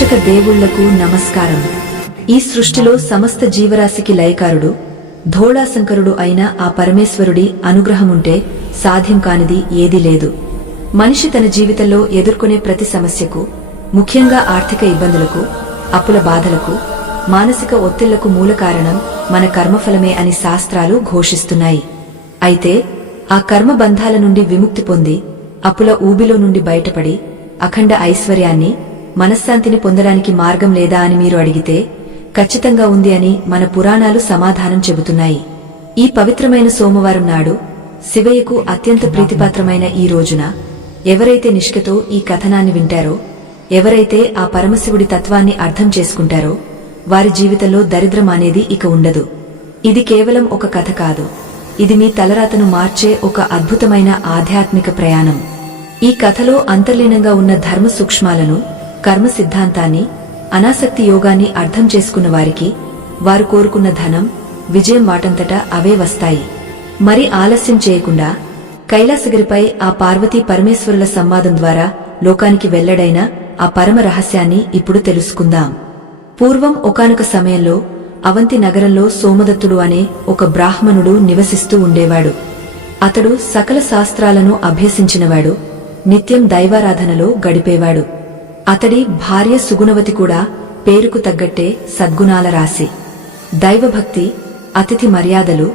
రక్షక దేవుళ్లకు నమస్కారం. ఈ సృష్టిలో సమస్త జీవరాశికి లయకారుడు ధోళాశంకరుడు అయిన ఆ పరమేశ్వరుడి అనుగ్రహముంటే సాధ్యం కానిది ఏదీ లేదు. మనిషి తన జీవితంలో ఎదుర్కొనే ప్రతి సమస్యకు, ముఖ్యంగా ఆర్థిక ఇబ్బందులకు, అప్పుల బాధలకు, మానసిక ఒత్తిళ్లకు మూల కారణం మన కర్మఫలమే అని శాస్త్రాలు ఘోషిస్తున్నాయి. అయితే ఆ కర్మ బంధాల నుండి విముక్తి పొంది అప్పుల ఊబిలో నుండి బయటపడి అఖండ ఐశ్వర్యాన్ని, మనశ్శాంతిని పొందడానికి మార్గం లేదా అని మీరు అడిగితే ఖచ్చితంగా ఉంది అని మన పురాణాలు సమాధానం చెబుతున్నాయి. ఈ పవిత్రమైన సోమవారం నాడు శివయ్యకు అత్యంత ప్రీతిపాత్రమైన ఈ రోజున ఎవరైతే నిష్ఠతో ఈ కథనాన్ని వింటారో, ఎవరైతే ఆ పరమశివుడి తత్వాన్ని అర్థం చేసుకుంటారో వారి జీవితంలో దరిద్రం అనేది ఇక ఉండదు. ఇది కేవలం ఒక కథ కాదు, ఇది మీ తలరాతను మార్చే ఒక అద్భుతమైన ఆధ్యాత్మిక ప్రయాణం. ఈ కథలో అంతర్లీనంగా ఉన్న ధర్మ సూక్ష్మాలను, కర్మ సిద్ధాంతాన్ని, అనాసక్తి యోగాన్ని అర్థం చేసుకున్న వారికి వారు కోరుకున్న ధనం, విజయం వాటంతటా అవే వస్తాయి. మరి ఆలస్యం చేయకుండా కైలాసగిరిపై ఆ పార్వతీ పరమేశ్వరుల సంవాదం ద్వారా లోకానికి వెల్లడైన ఆ పరమ రహస్యాన్ని ఇప్పుడు తెలుసుకుందాం. పూర్వం ఒకానొక సమయంలో అవంతి నగరంలో సోమదత్తుడు అనే ఒక బ్రాహ్మణుడు నివసిస్తూ ఉండేవాడు. అతడు సకల శాస్త్రాలను అభ్యసించినవాడు, నిత్యం దైవారాధనలో గడిపేవాడు. అతడి భార్య సుగుణవతి కూడా పేరుకు తగ్గట్టే సద్గుణాల రాశి. దైవభక్తి, అతిథి మర్యాదలు,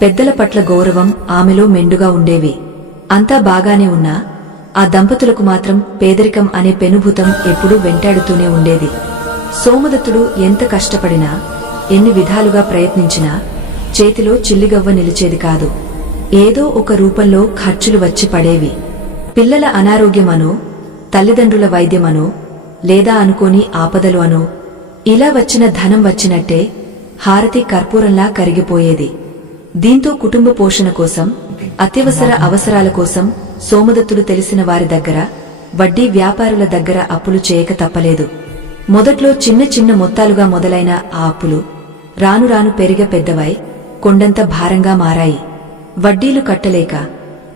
పెద్దల పట్ల గౌరవం ఆమెలో మెండుగా ఉండేవి. అంతా బాగానే ఉన్నా ఆ దంపతులకు మాత్రం పేదరికం అనే పెనుభూతం ఎప్పుడూ వెంటాడుతూనే ఉండేది. సోమదత్తుడు ఎంత కష్టపడినా, ఎన్ని విధాలుగా ప్రయత్నించినా చేతిలో చిల్లిగవ్వ నిలిచేది కాదు. ఏదో ఒక రూపంలో ఖర్చులు వచ్చి పడేవి. పిల్లల అనారోగ్యమనో, తల్లిదండ్రుల వైద్యమనో, లేదా అనుకోని ఆపదలు అనో, ఇలా వచ్చిన ధనం వచ్చినట్టే హారతి కర్పూరంలా కరిగిపోయేది. దీంతో కుటుంబ పోషణ కోసం, అత్యవసర అవసరాల కోసం సోమదత్తుడు తెలిసిన వారి దగ్గర, వడ్డీ వ్యాపారుల దగ్గర అప్పులు చేయక తప్పలేదు. మొదట్లో చిన్న చిన్న మొత్తాలుగా మొదలైన ఆ అప్పులు రాను రాను పెద్దవై కొండంత భారంగా మారాయి. వడ్డీలు కట్టలేక,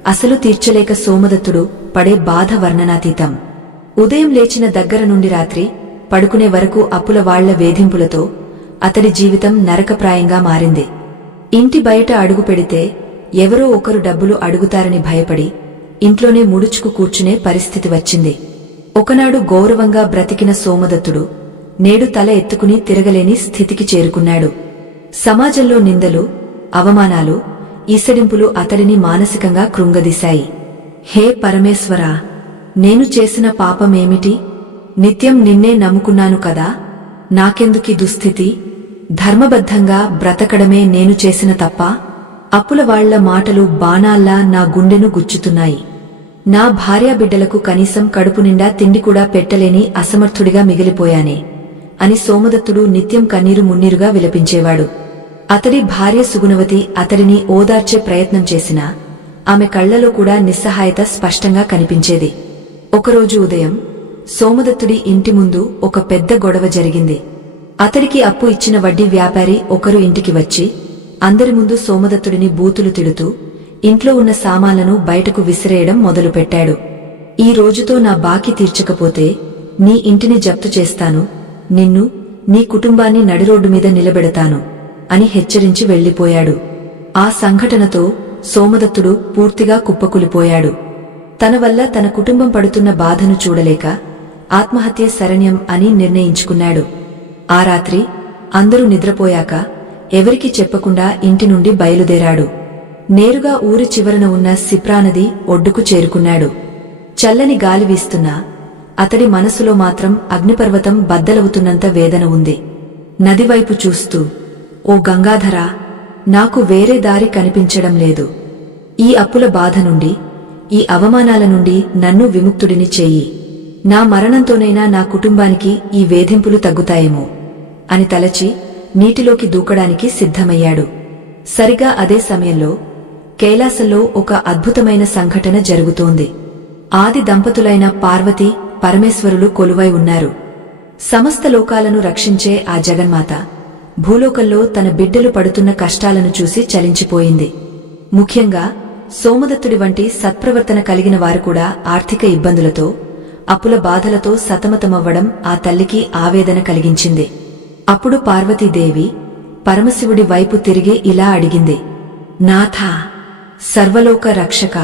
అసలు తీర్చలేక సోమదత్తుడు పడే బాధ వర్ణనాతీతం. ఉదయం లేచిన దగ్గర నుండి రాత్రి పడుకునే వరకు అప్పుల వాళ్ల వేధింపులతో అతడి జీవితం నరకప్రాయంగా మారింది. ఇంటి బయట అడుగు పెడితే ఎవరో ఒకరు డబ్బులు అడుగుతారని భయపడి ఇంట్లోనే ముడుచుకు కూర్చునే పరిస్థితి వచ్చింది. ఒకనాడు గౌరవంగా బ్రతికిన సోమదత్తుడు నేడు తల ఎత్తుకుని తిరగలేని స్థితికి చేరుకున్నాడు. సమాజంలో నిందలు, అవమానాలు, ఈసడింపులు అతడిని మానసికంగా కృంగదీశాయి. హే పరమేశ్వరా, నేను చేసిన పాపమేమిటి? నిత్యం నిన్నే నమ్ముకున్నాను కదా, నాకెందుకీ దుస్థితి? ధర్మబద్ధంగా బ్రతకడమే నేను చేసిన తప్ప? అప్పుల వాళ్ల మాటలు బాణాల్లా నా గుండెను గుచ్చుతున్నాయి. నా భార్యాబిడ్డలకు కనీసం కడుపు నిండా తిండి కూడా పెట్టలేని అసమర్థుడిగా మిగిలిపోయానే అని సోమదత్తుడు నిత్యం కన్నీరు మున్నీరుగా విలపించేవాడు. అతడి భార్య సుగుణవతి అతడిని ఓదార్చే ప్రయత్నం చేసినా ఆమె కళ్లలో కూడా నిస్సహాయత స్పష్టంగా కనిపించేది. ఒకరోజు ఉదయం సోమదత్తుడి ఇంటి ముందు ఒక పెద్ద గొడవ జరిగింది. అతడికి అప్పు ఇచ్చిన వడ్డీ వ్యాపారి ఒకరు ఇంటికి వచ్చి అందరి ముందు సోమదత్తుడిని బూతులు తిడుతూ ఇంట్లో ఉన్న సామాన్లను బయటకు విసిరేయడం మొదలుపెట్టాడు. ఈ రోజుతో నా బాకీ తీర్చకపోతే నీ ఇంటిని జప్తు చేస్తాను, నిన్ను, నీ కుటుంబాన్ని నడిరోడ్డు మీద నిలబెడతాను అని హెచ్చరించి వెళ్లిపోయాడు. ఆ సంఘటనతో సోమదత్తుడు పూర్తిగా కుప్పకూలిపోయాడు. తన వల్ల తన కుటుంబం పడుతున్న బాధను చూడలేక ఆత్మహత్య శరణ్యం అని నిర్ణయించుకున్నాడు. ఆ రాత్రి అందరూ నిద్రపోయాక ఎవరికీ చెప్పకుండా ఇంటి నుండి బయలుదేరాడు. నేరుగా ఊరి చివరన ఉన్న సిప్రానది ఒడ్డుకు చేరుకున్నాడు. చల్లని గాలి వీస్తున్నా అతడి మనసులో మాత్రం అగ్నిపర్వతం బద్దలవుతున్నంత వేదన ఉంది. నదివైపు చూస్తూ, ఓ గంగాధరా, నాకు వేరే దారి కనిపించడం లేదు. ఈ అప్పుల బాధ నుండి, ఈ అవమానాల నుండి నన్ను విముక్తుడిని చెయ్యి. నా మరణంతోనైనా నా కుటుంబానికి ఈ వేధింపులు తగ్గుతాయేమో అని తలచి నీటిలోకి దూకడానికి సిద్ధమయ్యాడు. సరిగా అదే సమయంలో కైలాసంలో ఒక అద్భుతమైన సంఘటన జరుగుతోంది. ఆది దంపతులైన పార్వతీ పరమేశ్వరులు కొలువై ఉన్నారు. సమస్త లోకాలను రక్షించే ఆ జగన్మాత భూలోకంలో తన బిడ్డలు పడుతున్న కష్టాలను చూసి చలించిపోయింది. ముఖ్యంగా సోమదత్తుడి వంటి సత్ప్రవర్తన కలిగిన వారు కూడా ఆర్థిక ఇబ్బందులతో, అప్పుల బాధలతో సతమతమవ్వడం ఆ తల్లికి ఆవేదన కలిగించింది. అప్పుడు పార్వతీదేవి పరమశివుడి వైపు తిరిగి ఇలా అడిగింది, నాథా, సర్వలోక రక్షక,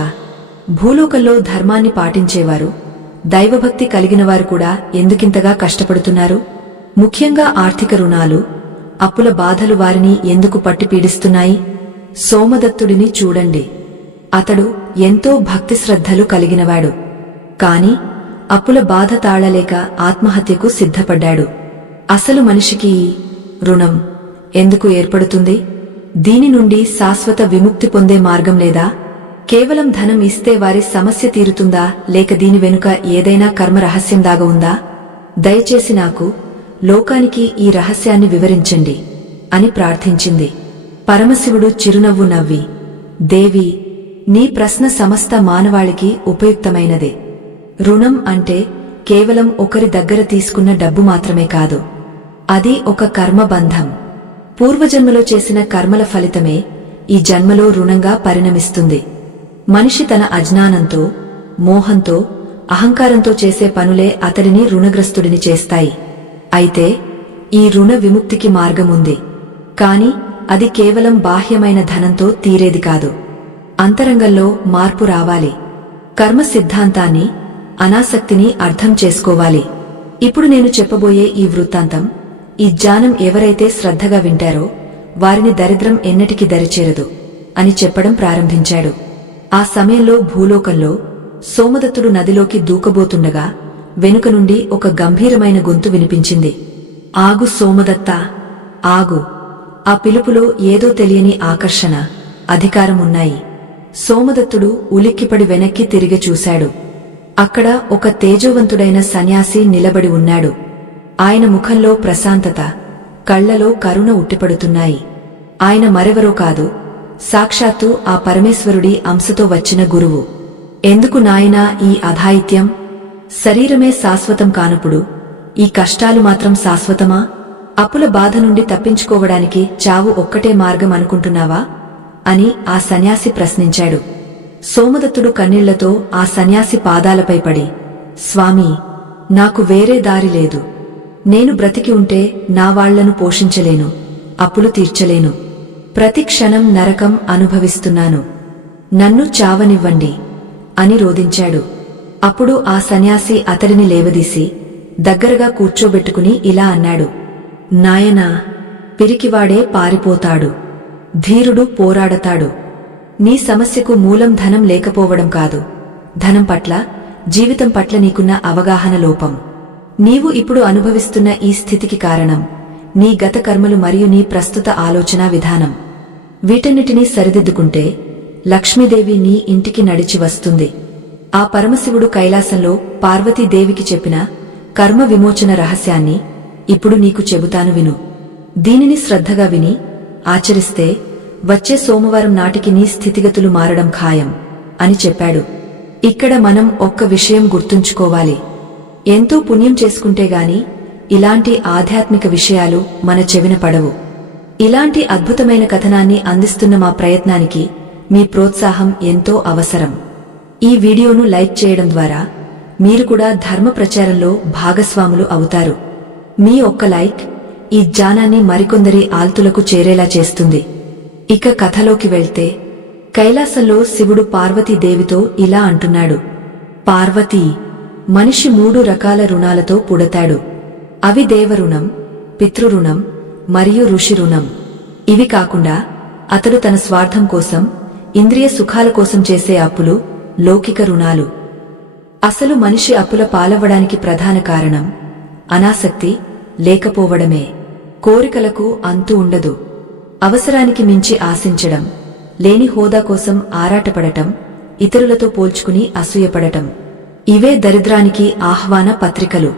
భూలోకంలో ధర్మాన్ని పాటించేవారు, దైవభక్తి కలిగినవారు కూడా ఎందుకింతగా కష్టపడుతున్నారు? ముఖ్యంగా ఆర్థిక రుణాలు, అప్పుల బాధలు వారిని ఎందుకు పట్టి పీడిస్తున్నాయి? సోమదత్తుడిని చూడండి. అతడు ఎంతో భక్తి శ్రద్ధలు కలిగినవాడు. కాని అప్పుల బాధ తాళలేక ఆత్మహత్యకు సిద్ధపడ్డాడు. అసలు మనిషికి రుణం ఎందుకు ఏర్పడుతుంది? దీని నుండి శాశ్వత విముక్తి పొందే మార్గం లేదా? కేవలం ధనం ఇస్తే వారి సమస్య తీరుతుందా, లేక దీని వెనుక ఏదైనా కర్మ రహస్యం దాగ ఉందా? దయచేసి నాకు, లోకానికి ఈ రహస్యాన్ని వివరించండి అని ప్రార్థించింది. పరమశివుడు చిరునవ్వు నవ్వి, దేవి, నీ ప్రశ్న సమస్త మానవాళికి ఉపయుక్తమైనదే. రుణం అంటే కేవలం ఒకరి దగ్గర తీసుకున్న డబ్బు మాత్రమే కాదు. అది ఒక కర్మబంధం. పూర్వజన్మలో చేసిన కర్మల ఫలితమే ఈ జన్మలో రుణంగా పరిణమిస్తుంది. మనిషి తన అజ్ఞానంతో, మోహంతో, అహంకారంతో చేసే పనులే అతడిని రుణగ్రస్తుడిని చేస్తాయి. అయితే ఈ రుణ విముక్తికి మార్గముంది. కాని అది కేవలం బాహ్యమైన ధనంతో తీరేది కాదు. అంతరంగంలో మార్పు రావాలి. కర్మ సిద్ధాంతాన్ని, అనాసక్తిని అర్థం చేసుకోవాలి. ఇప్పుడు నేను చెప్పబోయే ఈ వృత్తాంతం, ఈ జ్ఞానం ఎవరైతే శ్రద్ధగా వింటారో వారిని దరిద్రం ఎన్నటికీ దరిచేరదు అని చెప్పడం ప్రారంభించాడు. ఆ సమయంలో భూలోకంలో సోమదత్తుడు నదిలోకి దూకబోతుండగా వెనుక నుండి ఒక గంభీరమైన గొంతు వినిపించింది. ఆగు సోమదత్తా, ఆగు. ఆ పిలుపులో ఏదో తెలియని ఆకర్షణ, అధికారం ఉన్నాయి. సోమదత్తుడు ఉలిక్కిపడి వెనక్కి తిరిగి చూశాడు. అక్కడ ఒక తేజోవంతుడైన సన్యాసి నిలబడి ఉన్నాడు. ఆయన ముఖంలో ప్రశాంతత, కళ్లలో కరుణ ఉట్టిపడుతున్నాయి. ఆయన మరెవరో కాదు, సాక్షాత్తు ఆ పరమేశ్వరుడి అంశతో వచ్చిన గురువు. ఎందుకు నాయనా ఈ అఘాయిత్యం? శరీరమే శాశ్వతం కానప్పుడు ఈ కష్టాలు మాత్రం శాశ్వతమా? అప్పుల బాధ నుండి తప్పించుకోవడానికి చావు ఒక్కటే మార్గం అనుకుంటున్నావా అని ఆ సన్యాసి ప్రశ్నించాడు. సోమదత్తుడు కన్నీళ్లతో ఆ సన్యాసి పాదాలపై పడి, స్వామీ, నాకు వేరే దారి లేదు. నేను బ్రతికి ఉంటే నా వాళ్లను పోషించలేను, అప్పులు తీర్చలేను. ప్రతి క్షణం నరకం అనుభవిస్తున్నాను. నన్ను చావనివ్వండి అని రోదించాడు. అప్పుడు ఆ సన్యాసి అతడిని లేవదీసి దగ్గరగా కూర్చోబెట్టుకుని ఇలా అన్నాడు, నాయనా, పిరికివాడే పారిపోతాడు, ధీరుడు పోరాడతాడు. నీ సమస్యకు మూలం ధనం లేకపోవడం కాదు, ధనం పట్ల, జీవితం పట్ల నీకున్న అవగాహన లోపం. నీవు ఇప్పుడు అనుభవిస్తున్న ఈ స్థితికి కారణం నీ గత కర్మలు మరియు నీ ప్రస్తుత ఆలోచనా విధానం. వీటన్నిటినీ సరిదిద్దుకుంటే లక్ష్మీదేవి నీ ఇంటికి నడిచి వస్తుంది. ఆ పరమశివుడు కైలాసంలో పార్వతీదేవికి చెప్పిన కర్మ విమోచన రహస్యాన్ని ఇప్పుడు నీకు చెబుతాను, విను. దీనిని శ్రద్ధగా విని ఆచరిస్తే వచ్చే సోమవారం నాటికి నీ స్థితిగతులు మారడం ఖాయం అని చెప్పాడు. ఇక్కడ మనం ఒక్క విషయం గుర్తుంచుకోవాలి. ఎంతో పుణ్యం చేసుకుంటే గాని ఇలాంటి ఆధ్యాత్మిక విషయాలు మన చెవిన పడవు. ఇలాంటి అద్భుతమైన కథనాన్ని అందిస్తున్న మా ప్రయత్నానికి మీ ప్రోత్సాహం ఎంతో అవసరం. ఈ వీడియోను లైక్ చేయడం ద్వారా మీరు కూడా ధర్మ ప్రచారంలో భాగస్వాములు అవుతారు. మీ ఒక్క లైక్ ఈ జ్ఞానాన్ని మరికొందరి ఆల్తులకు చేరేలా చేస్తుంది. ఇక కథలోకి వెళ్తే, కైలాసంలో శివుడు పార్వతీదేవితో ఇలా అంటున్నాడు, పార్వతీ, మనిషి 3 రకాల రుణాలతో పుడతాడు. అవి దేవరుణం, పితృరుణం మరియు ఋషి రుణం. ఇవి కాకుండా అతడు తన స్వార్థం కోసం, ఇంద్రియ సుఖాల కోసం చేసే అప్పులు లౌకిక రుణాలు. అసలు మనిషి అప్పుల పాలవ్వడానికి ప్రధాన కారణం అనాసక్తి లేకపోవడమే. కోరికలకు అంతు ఉండదు. అవసరానికి మించి ఆశించడం, లేని హోదా కోసం ఆరాటపడటం, ఇతరులతో పోల్చుకుని అసూయపడటం, ఇవే దరిద్రానికి ఆహ్వాన పత్రికలు.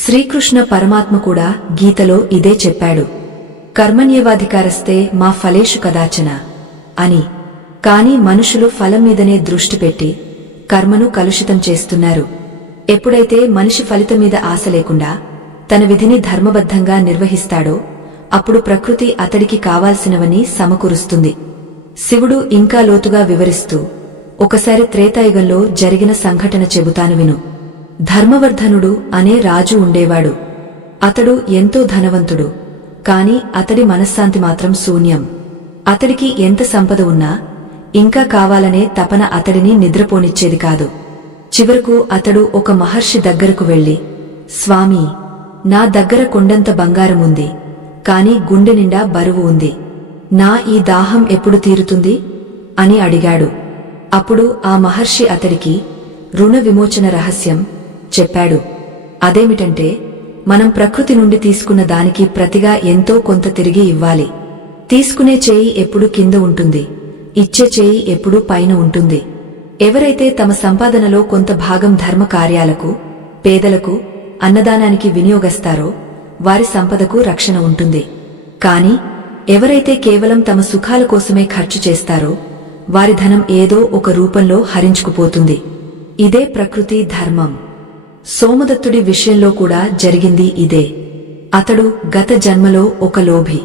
శ్రీకృష్ణ పరమాత్మ కూడా గీతలో ఇదే చెప్పాడు, కర్మణ్యేవాధికారస్తే మా ఫలేషు కదాచన అని. కాని మనుషులు ఫలం మీదనే దృష్టి పెట్టి కర్మను కలుషితం చేస్తున్నారు. ఎప్పుడైతే మనిషి ఫలితం మీద ఆశ లేకుండా తన విధిని ధర్మబద్ధంగా నిర్వహిస్తాడో అప్పుడు ప్రకృతి అతడికి కావాల్సినవన్నీ సమకూరుస్తుంది. శివుడు ఇంకా లోతుగా వివరిస్తూ, ఒకసారి త్రేతాయుగంలో జరిగిన సంఘటన చెబుతాను, విను. ధర్మవర్ధనుడు అనే రాజు ఉండేవాడు. అతడు ఎంతో ధనవంతుడు, కాని అతడి మనశ్శాంతి మాత్రం శూన్యం. అతడికి ఎంత సంపద ఉన్నా ఇంకా కావాలనే తపన అతడిని నిద్రపోనిచ్చేది కాదు. చివరకు అతడు ఒక మహర్షి దగ్గరకు వెళ్లి, స్వామీ, నా దగ్గర కొండంత బంగారముంది, కాని గుండె నిండా బరువు ఉంది. నా ఈ దాహం ఎప్పుడు తీరుతుంది అని అడిగాడు. అప్పుడు ఆ మహర్షి అతడికి రుణ విమోచన రహస్యం చెప్పాడు. అదేమిటంటే, మనం ప్రకృతి నుండి తీసుకున్న దానికి ప్రతిగా ఎంతో కొంత తిరిగి ఇవ్వాలి. తీసుకునే చేయి ఎప్పుడూ కింద ఉంటుంది, ఇచ్చే చేయి ఎప్పుడూ పైన ఉంటుంది. ఎవరైతే తమ సంపాదనలో కొంత భాగం ధర్మ కార్యాలకు, పేదలకు, అన్నదానానికి వినియోగస్తారో వారి సంపదకు రక్షణ ఉంటుంది. కాని ఎవరైతే కేవలం తమ సుఖాల కోసమే ఖర్చు చేస్తారో వారి ధనం ఏదో ఒక రూపంలో హరించుకుపోతుంది. ఇదే ప్రకృతి ధర్మం. సోమదత్తుడి విషయంలో కూడా జరిగింది ఇదే. అతడు గత జన్మలో ఒక లోభి.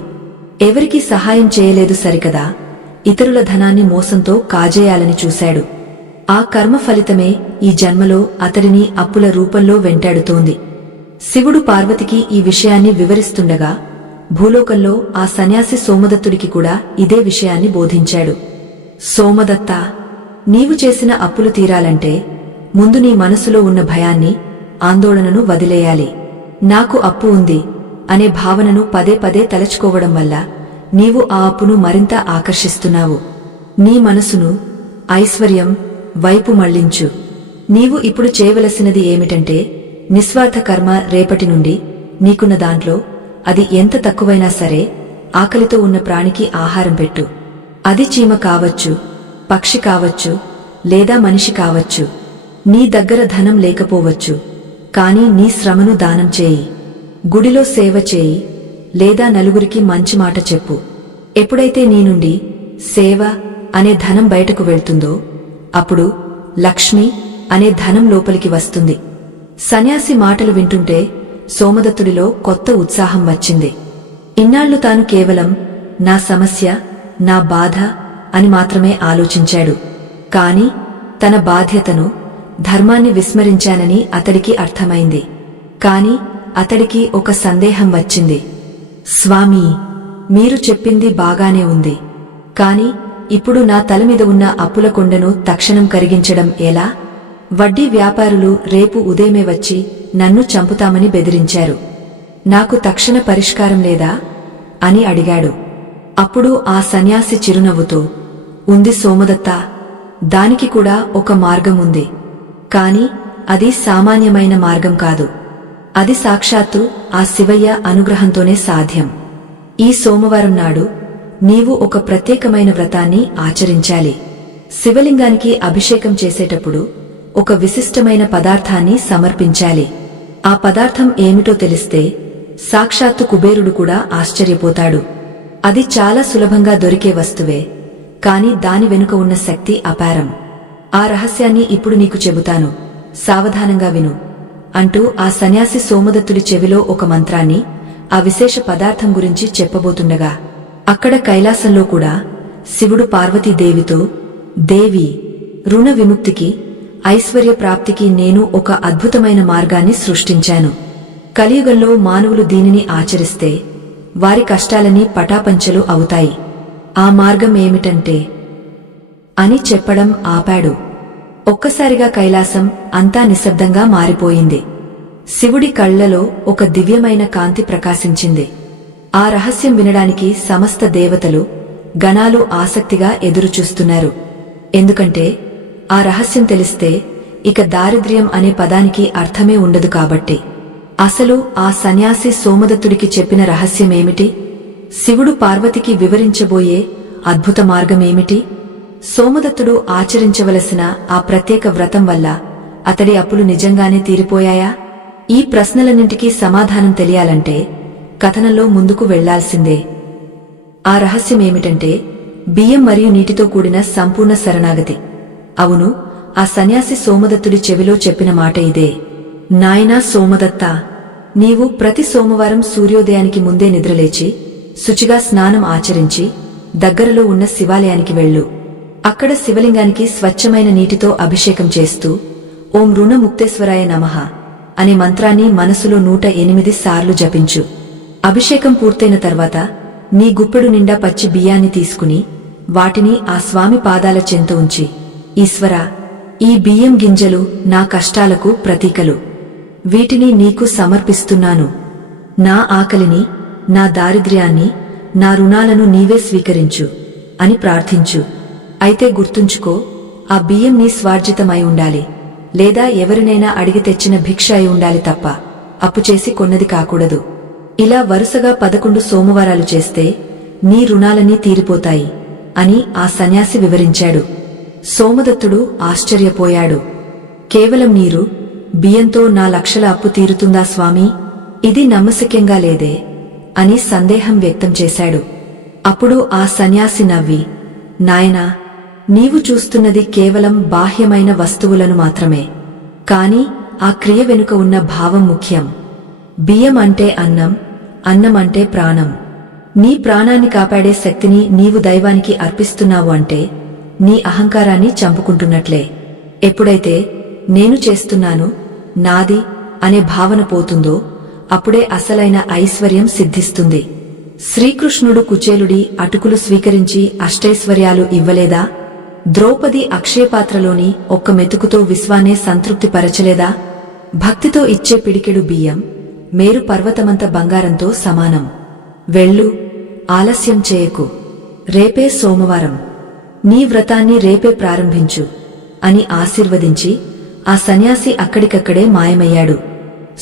ఎవరికీ సహాయం చేయలేదు సరికదా, ఇతరుల ధనాన్ని మోసంతో కాజేయాలని చూశాడు. ఆ కర్మ ఫలితమే ఈ జన్మలో అతడిని అప్పుల రూపంలో వెంటాడుతోంది. శివుడు పార్వతికి ఈ విషయాన్ని వివరిస్తుండగా భూలోకంలో ఆ సన్యాసి సోమదత్తుడికి కూడా ఇదే విషయాన్ని బోధించాడు. సోమదత్తా, నీవు చేసిన అప్పులు తీరాలంటే ముందు నీ మనసులో ఉన్న భయాన్ని, ఆందోళనను వదిలేయాలి. నాకు అప్పు ఉంది అనే భావనను పదే పదే తలచుకోవడం వల్ల నీవు ఆ అప్పును మరింత ఆకర్షిస్తున్నావు. నీ మనసును ఐశ్వర్యం వైపు మళ్లించు. నీవు ఇప్పుడు చేయవలసినది ఏమిటంటే, నిస్వార్థ కర్మ. రేపటి నుండి నీకున్న దాంట్లో అది ఎంత తక్కువైనా సరే ఆకలితో ఉన్న ప్రాణికి ఆహారం పెట్టు. అది చీమ కావచ్చు, పక్షి కావచ్చు, లేదా మనిషి కావచ్చు. నీ దగ్గర ధనం లేకపోవచ్చు, కాని నీ శ్రమను దానం చేయి. గుడిలో సేవ చేయి, లేదా నలుగురికి మంచి మాట చెప్పు. ఎప్పుడైతే నీ నుండి సేవ అనే ధనం బయటకు వెళ్తుందో అప్పుడు లక్ష్మి అనే ధనం లోపలికి వస్తుంది. సన్యాసి మాటలు వింటుంటే సోమదత్తుడిలో కొత్త ఉత్సాహం వచ్చింది. ఇన్నాళ్లు తాను కేవలం నా సమస్య, నా బాధ అని మాత్రమే ఆలోచించాడు. కాని తన బాధ్యతను, ధర్మాన్ని విస్మరించానని అతడికి అర్థమైంది. కాని అతడికి ఒక సందేహం వచ్చింది. స్వామీ, మీరు చెప్పింది బాగానే ఉంది, కాని ఇప్పుడు నా తలమీద ఉన్న అప్పుల కొండను తక్షణం కరిగించడం ఎలా? వడ్డీ వ్యాపారులు రేపు ఉదయమే వచ్చి నన్ను చంపుతామని బెదిరించారు. నాకు తక్షణ పరిష్కారం లేదా అని అడిగాడు. అప్పుడు ఆ సన్యాసి చిరునవ్వుతో, ఉంది సోమదత్తా, దానికి కూడా ఒక మార్గం ఉంది. కాని అది సామాన్యమైన మార్గం కాదు. అది సాక్షాత్తు ఆ శివయ్య అనుగ్రహంతోనే సాధ్యం. ఈ సోమవారం నాడు నీవు ఒక ప్రత్యేకమైన వ్రతాన్ని ఆచరించాలి. శివలింగానికి అభిషేకం చేసేటప్పుడు ఒక విశిష్టమైన పదార్థాన్ని సమర్పించాలి. ఆ పదార్థం ఏమిటో తెలిస్తే సాక్షాత్తు కుబేరుడు కూడా ఆశ్చర్యపోతాడు. అది చాలా సులభంగా దొరికే వస్తువే, కాని దాని వెనుక ఉన్న శక్తి అపారం. ఆ రహస్యాన్ని ఇప్పుడు నీకు చెబుతాను, సావధానంగా విను అంటూ ఆ సన్యాసి సోమదత్తుడి చెవిలో ఒక మంత్రాన్ని, ఆ విశేష పదార్థం గురించి చెప్పబోతుండగా అక్కడ కైలాసంలో కూడా శివుడు పార్వతీదేవితో, దేవి, రుణ విముక్తికి, ఐశ్వర్య ప్రాప్తికి నేను ఒక అద్భుతమైన మార్గాన్ని సృష్టించాను. కలియుగంలో మానవులు దీనిని ఆచరిస్తే వారి కష్టాలన్నీ పటాపంచలు అవుతాయి. ఆ మార్గం ఏమిటంటే అని చెప్పడం ఆపాడు. ఒక్కసారిగా కైలాసం అంతా నిశ్శబ్దంగా మారిపోయింది. శివుడి కళ్లలో ఒక దివ్యమైన కాంతి ప్రకాశించింది. ఆ రహస్యం వినడానికి సమస్త దేవతలు, గణాలు ఆసక్తిగా ఎదురుచూస్తున్నారు. ఎందుకంటే ఆ రహస్యం తెలిస్తే ఇక దారిద్ర్యం అనే పదానికి అర్థమే ఉండదు కాబట్టి. అసలు ఆ సన్యాసి సోమదత్తుడికి చెప్పిన రహస్యమేమిటి? శివుడు పార్వతికి వివరించబోయే అద్భుత మార్గమేమిటి? సోమదత్తుడు ఆచరించవలసిన ఆ ప్రత్యేక వ్రతం వల్ల అతడి అప్పులు నిజంగానే తీరిపోయాయా? ఈ ప్రశ్నలన్నింటికీ సమాధానం తెలియాలంటే కథనంలో ముందుకు వెళ్లాల్సిందే. ఆ రహస్యమేమిటంటే బియ్యం మరియు నీటితో కూడిన సంపూర్ణ శరణాగతి. అవును, ఆ సన్యాసి సోమదత్తుడి చెవిలో చెప్పిన మాట ఇదే. నాయనా సోమదత్తా, నీవు ప్రతి సోమవారం సూర్యోదయానికి ముందే నిద్రలేచి శుచిగా స్నానం ఆచరించి దగ్గరలో ఉన్న శివాలయానికి వెళ్ళు. అక్కడ శివలింగానికి స్వచ్ఛమైన నీటితో అభిషేకం చేస్తూ ఓం రుణముక్తేశ్వరాయ నమః అనే మంత్రాన్ని మనసులో 108 సార్లు జపించు. అభిషేకం పూర్తయిన తర్వాత నీ గుప్పెడు నిండా పచ్చి బియ్యాన్ని తీసుకుని వాటిని ఆ స్వామి పాదాల చెంత ఉంచి, ఈశ్వరా, ఈ బియ్యం గింజలు నా కష్టాలకు ప్రతీకలు. వీటిని నీకు సమర్పిస్తున్నాను. నా ఆకలిని, నా దారిద్ర్యాన్ని, నా రుణాలను నీవే స్వీకరించు అని ప్రార్థించు. అయితే గుర్తుంచుకో, ఆ బియ్యం నీ స్వార్జితమై ఉండాలి, లేదా ఎవరినైనా అడిగి తెచ్చిన భిక్ష అయి ఉండాలి తప్ప అప్పుచేసి కొన్నది కాకూడదు. ఇలా వరుసగా 11 సోమవారాలు చేస్తే నీ రుణాలన్నీ తీరిపోతాయి అని ఆ సన్యాసి వివరించాడు. సోమదత్తుడు ఆశ్చర్యపోయాడు. కేవలం నీరు, బియ్యంతో నా లక్షల అప్పు తీరుతుందా స్వామీ? ఇది నమ్మశక్యంగా లేదే అని సందేహం వ్యక్తం చేశాడు. అప్పుడు ఆ సన్యాసి నవ్వి, నాయనా, నీవు చూస్తున్నది కేవలం బాహ్యమైన వస్తువులను మాత్రమే, కాని ఆ క్రియ వెనుక ఉన్న భావం ముఖ్యం. బియ్యం అంటే అన్నం, అన్నం అంటే ప్రాణం. నీ ప్రాణాన్ని కాపాడే శక్తిని నీవు దైవానికి అర్పిస్తున్నావు అంటే నీ అహంకారాన్ని చంపుకుంటున్నట్లే. ఎప్పుడైతే నేను చేస్తున్నాను, నాది అనే భావన పోతుందో అప్పుడే అసలైన ఐశ్వర్యం సిద్ధిస్తుంది. శ్రీకృష్ణుడు కుచేలుడి అటుకులు స్వీకరించి అష్టైశ్వర్యాలు ఇవ్వలేదా? ద్రౌపది అక్షయపాత్రలోని ఒక్క మెతుకుతో విశ్వాన్నే సంతృప్తిపరచలేదా? భక్తితో ఇచ్చే పిడికెడు బియ్యం మేరు పర్వతమంత బంగారంతో సమానం. వెళ్ళు, ఆలస్యం చేయకు. రేపే సోమవారం. నీ వ్రతాన్ని రేపే ప్రారంభించు అని ఆశీర్వదించి ఆ సన్యాసి అక్కడికక్కడే మాయమయ్యాడు.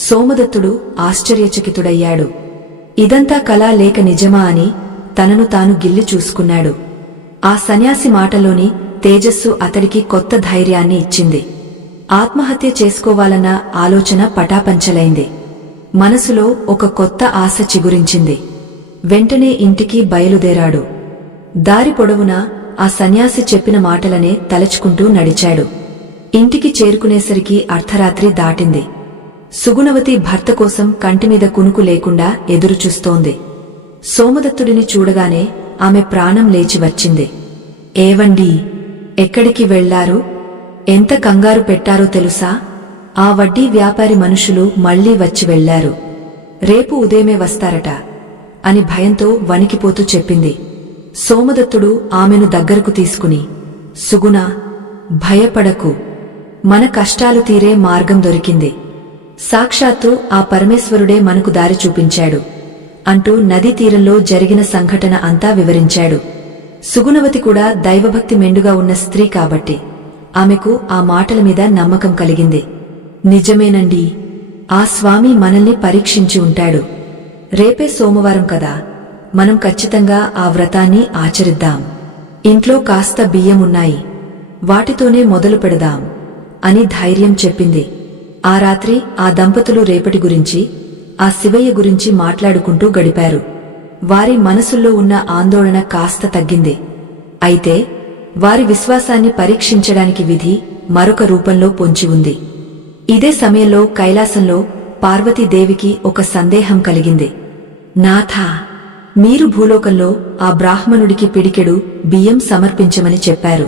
సోమదత్తుడు ఆశ్చర్యచకితుడయ్యాడు. ఇదంతా కళ లేక నిజమా అని తనను తాను గిల్లి చూసుకున్నాడు. ఆ సన్యాసి మాటలోని తేజస్సు అతడికి కొత్త ధైర్యాన్ని ఇచ్చింది. ఆత్మహత్య చేసుకోవాలన్న ఆలోచన పటాపంచలైంది. మనసులో ఒక కొత్త ఆశ చిగురించింది. వెంటనే ఇంటికి బయలుదేరాడు. దారి పొడవునా ఆ సన్యాసి చెప్పిన మాటలనే తలచుకుంటూ నడిచాడు. ఇంటికి చేరుకునేసరికి అర్ధరాత్రి దాటింది. సుగుణవతి భర్త కోసం కంటిమీద కునుకు లేకుండా ఎదురుచూస్తోంది. సోమదత్తుడిని చూడగానే ఆమె ప్రాణం లేచి వచ్చింది. ఏవండీ, ఎక్కడికి వెళ్లారు? ఎంత కంగారు పెట్టారో తెలుసా? ఆ వడ్డీ వ్యాపారి మనుషులు మళ్లీ వచ్చి వెళ్లారు. రేపు ఉదయమే వస్తారట అని భయంతో వణికిపోతూ చెప్పింది. సోమదత్తుడు ఆమెను దగ్గరకు తీసుకుని, సుగుణ, భయపడకు, మన కష్టాలు తీరే మార్గం దొరికింది. సాక్షాత్తు ఆ పరమేశ్వరుడే మనకు దారి చూపించాడు అంటూ నదీ తీరంలో జరిగిన సంఘటన అంతా వివరించాడు. సుగుణవతి కూడా దైవభక్తి మెండుగా ఉన్న స్త్రీ కాబట్టి ఆమెకు ఆ మాటల మీద నమ్మకం కలిగింది. నిజమేనండి, ఆ స్వామి మనల్ని పరీక్షించి ఉంటాడు. రేపే సోమవారం కదా, మనం ఖచ్చితంగా ఆ వ్రతాన్ని ఆచరిద్దాం. ఇంట్లో కాస్త బియ్యమున్నాయి, వాటితోనే మొదలు పెడదాం అని ధైర్యం చెప్పింది. ఆ రాత్రి ఆ దంపతులు రేపటి గురించి, ఆ శివయ్య గురించి మాట్లాడుకుంటూ గడిపారు. వారి మనసుల్లో ఉన్న ఆందోళన కాస్త తగ్గింది. అయితే వారి విశ్వాసాన్ని పరీక్షించడానికి విధి మరొక రూపంలో పొంచి ఉంది. ఇదే సమయంలో కైలాసంలో పార్వతీదేవికి ఒక సందేహం కలిగింది. నాథా, మీరు భూలోకంలో ఆ బ్రాహ్మణుడికి పిడికెడు బియ్యం సమర్పించమని చెప్పారు.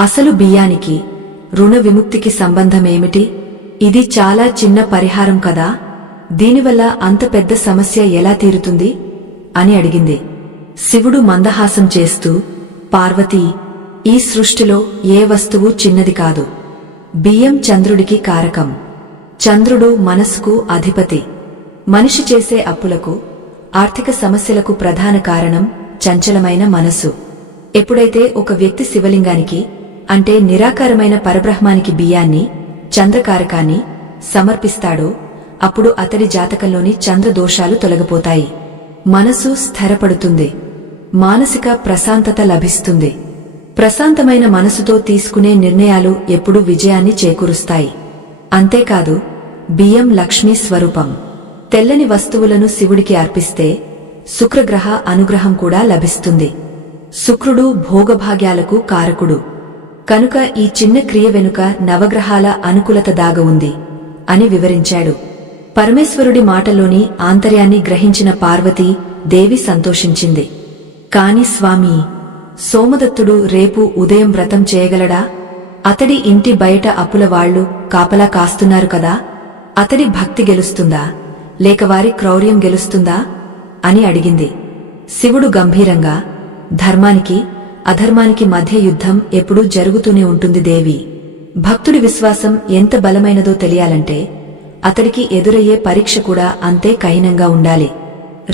అసలు బియ్యానికి రుణ విముక్తికి సంబంధమేమిటి? ఇది చాలా చిన్న పరిహారం కదా, దీనివల్ల అంత పెద్ద సమస్య ఎలా తీరుతుంది అని అడిగింది. శివుడు మందహాసం చేస్తూ, పార్వతీ, ఈ సృష్టిలో ఏ వస్తువు చిన్నది కాదు. బియ్యం చంద్రుడికి కారకం. చంద్రుడు మనస్సుకు అధిపతి. మనిషి చేసే అప్పులకు, ఆర్థిక సమస్యలకు ప్రధాన కారణం చంచలమైన మనసు. ఎప్పుడైతే ఒక వ్యక్తి శివలింగానికి, అంటే నిరాకారమైన పరబ్రహ్మానికి బియ్యాన్ని, చంద్రకారకాన్ని సమర్పిస్తాడో అప్పుడు అతడి జాతకంలోని చంద్రదోషాలు తొలగిపోతాయి. మనసు స్థిరపడుతుంది. మానసిక ప్రశాంతత లభిస్తుంది. ప్రశాంతమైన మనసుతో తీసుకునే నిర్ణయాలు ఎప్పుడూ విజయాన్ని చేకూరుస్తాయి. అంతేకాదు, బియ్యం లక్ష్మీ స్వరూపం. తెల్లని వస్తువులను శివుడికి అర్పిస్తే శుక్రగ్రహ అనుగ్రహం కూడా లభిస్తుంది. శుక్రుడు భోగభాగ్యాలకు కారకుడు. కనుక ఈ చిన్న క్రియ వెనుక నవగ్రహాల అనుకూలత దాగ ఉంది అని వివరించాడు. పరమేశ్వరుడి మాటలోని ఆంతర్యాన్ని గ్రహించిన పార్వతీ దేవి అతడి ఇంటి బయట అప్పుల వాళ్లు కాపలా కాస్తున్నారు కదా, అతడి భక్తి గెలుస్తుందా లేక వారి క్రౌర్యం గెలుస్తుందా అని అడిగింది. శివుడు గంభీరంగా, ధర్మానికి అధర్మానికి మధ్య యుద్ధం ఎప్పుడూ జరుగుతూనే ఉంటుంది దేవి. భక్తుడి విశ్వాసం ఎంత బలమైనదో తెలియాలంటే అతడికి ఎదురయ్యే పరీక్ష కూడా అంతే కఠినంగా ఉండాలి.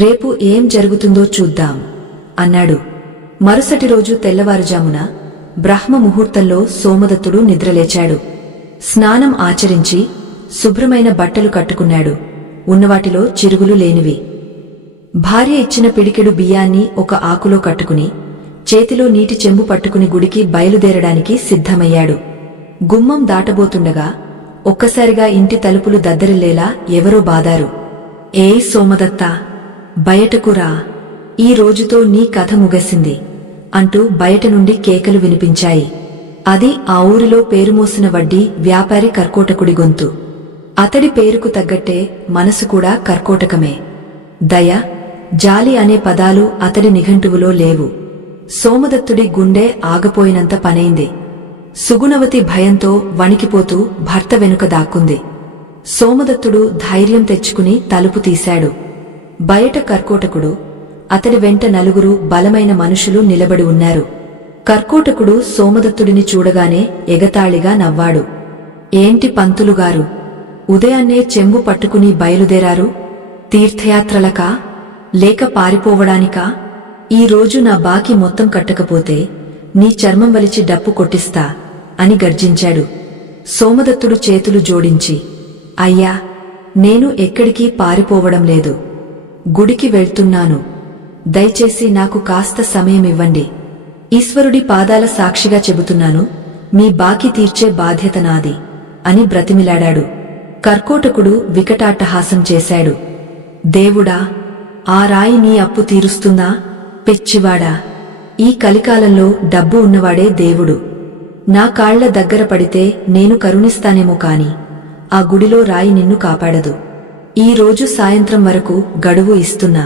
రేపు ఏం జరుగుతుందో చూద్దాం అన్నాడు. మరుసటి రోజు తెల్లవారుజామున బ్రహ్మ ముహూర్తంలో సోమదత్తుడు నిద్రలేచాడు. స్నానం ఆచరించి శుభ్రమైన బట్టలు కట్టుకున్నాడు. ఉన్నవాటిలో చిరుగులు లేనివి. భార్య ఇచ్చిన పిడికెడు బియ్యాన్ని ఒక ఆకులో కట్టుకుని చేతిలో నీటి చెంబు పట్టుకుని గుడికి బయలుదేరడానికి సిద్ధమయ్యాడు. గుమ్మం దాటబోతుండగా ఒక్కసారిగా ఇంటి తలుపులు దద్దరిల్లేలా ఎవరో బాదారు. ఏయ్ సోమదత్తా, బయటకు రా, ఈ రోజుతో నీ కథ ముగిసింది అంటూ బయట నుండి కేకలు వినిపించాయి. అది ఆ ఊరిలో పేరుమోసిన వడ్డీ వ్యాపారి కర్కోటకుడి గొంతు. అతడి పేరుకు తగ్గట్టే మనసు కూడా కర్కోటకమే. దయ, జాలి అనే పదాలు అతడి నిఘంటువులో లేవు. సోమదత్తుడి గుండె ఆగపోయినంత పనైంది. సుగుణవతి భయంతో వణికిపోతూ భర్త వెనుక దాక్కుంది. సోమదత్తుడు ధైర్యం తెచ్చుకుని తలుపు తీశాడు. బయట కర్కోటకుడు, అతడి వెంట నలుగురు బలమైన మనుషులు నిలబడి ఉన్నారు. కర్కోటకుడు సోమదత్తుడిని చూడగానే ఎగతాళిగా నవ్వాడు. ఏంటి పంతులుగారు, ఉదయాన్నే చెంబు పట్టుకుని బయలుదేరారు? తీర్థయాత్రలకా లేక పారిపోవడానికా? ఈ రోజు నా బాకీ మొత్తం కట్టకపోతే నీ చర్మం వలిచి డప్పు కొట్టిస్తా అని గర్జించాడు. సోమదత్తుడు చేతులు జోడించి, అయ్యా, నేను ఎక్కడికి పారిపోవడం లేదు, గుడికి వెళ్తున్నాను. దయచేసి నాకు కాస్త సమయమివ్వండి. ఈశ్వరుడి పాదాల సాక్షిగా చెబుతున్నాను, మీ బాకీ తీర్చే బాధ్యత నాది అని బ్రతిమిలాడాడు. కర్కోటకుడు వికటాట్టహాసం చేశాడు. దేవుడా, ఆ రాయి నీ అప్పు తీరుస్తుందా? పిచ్చివాడా, ఈ కలికాలంలో డబ్బు ఉన్నవాడే దేవుడు. నా కాళ్ల దగ్గర పడితే నేను కరుణిస్తానేమో కాని ఆ గుడిలో రాయి నిన్ను కాపాడదు. ఈ రోజు సాయంత్రం వరకు గడువు ఇస్తున్నా.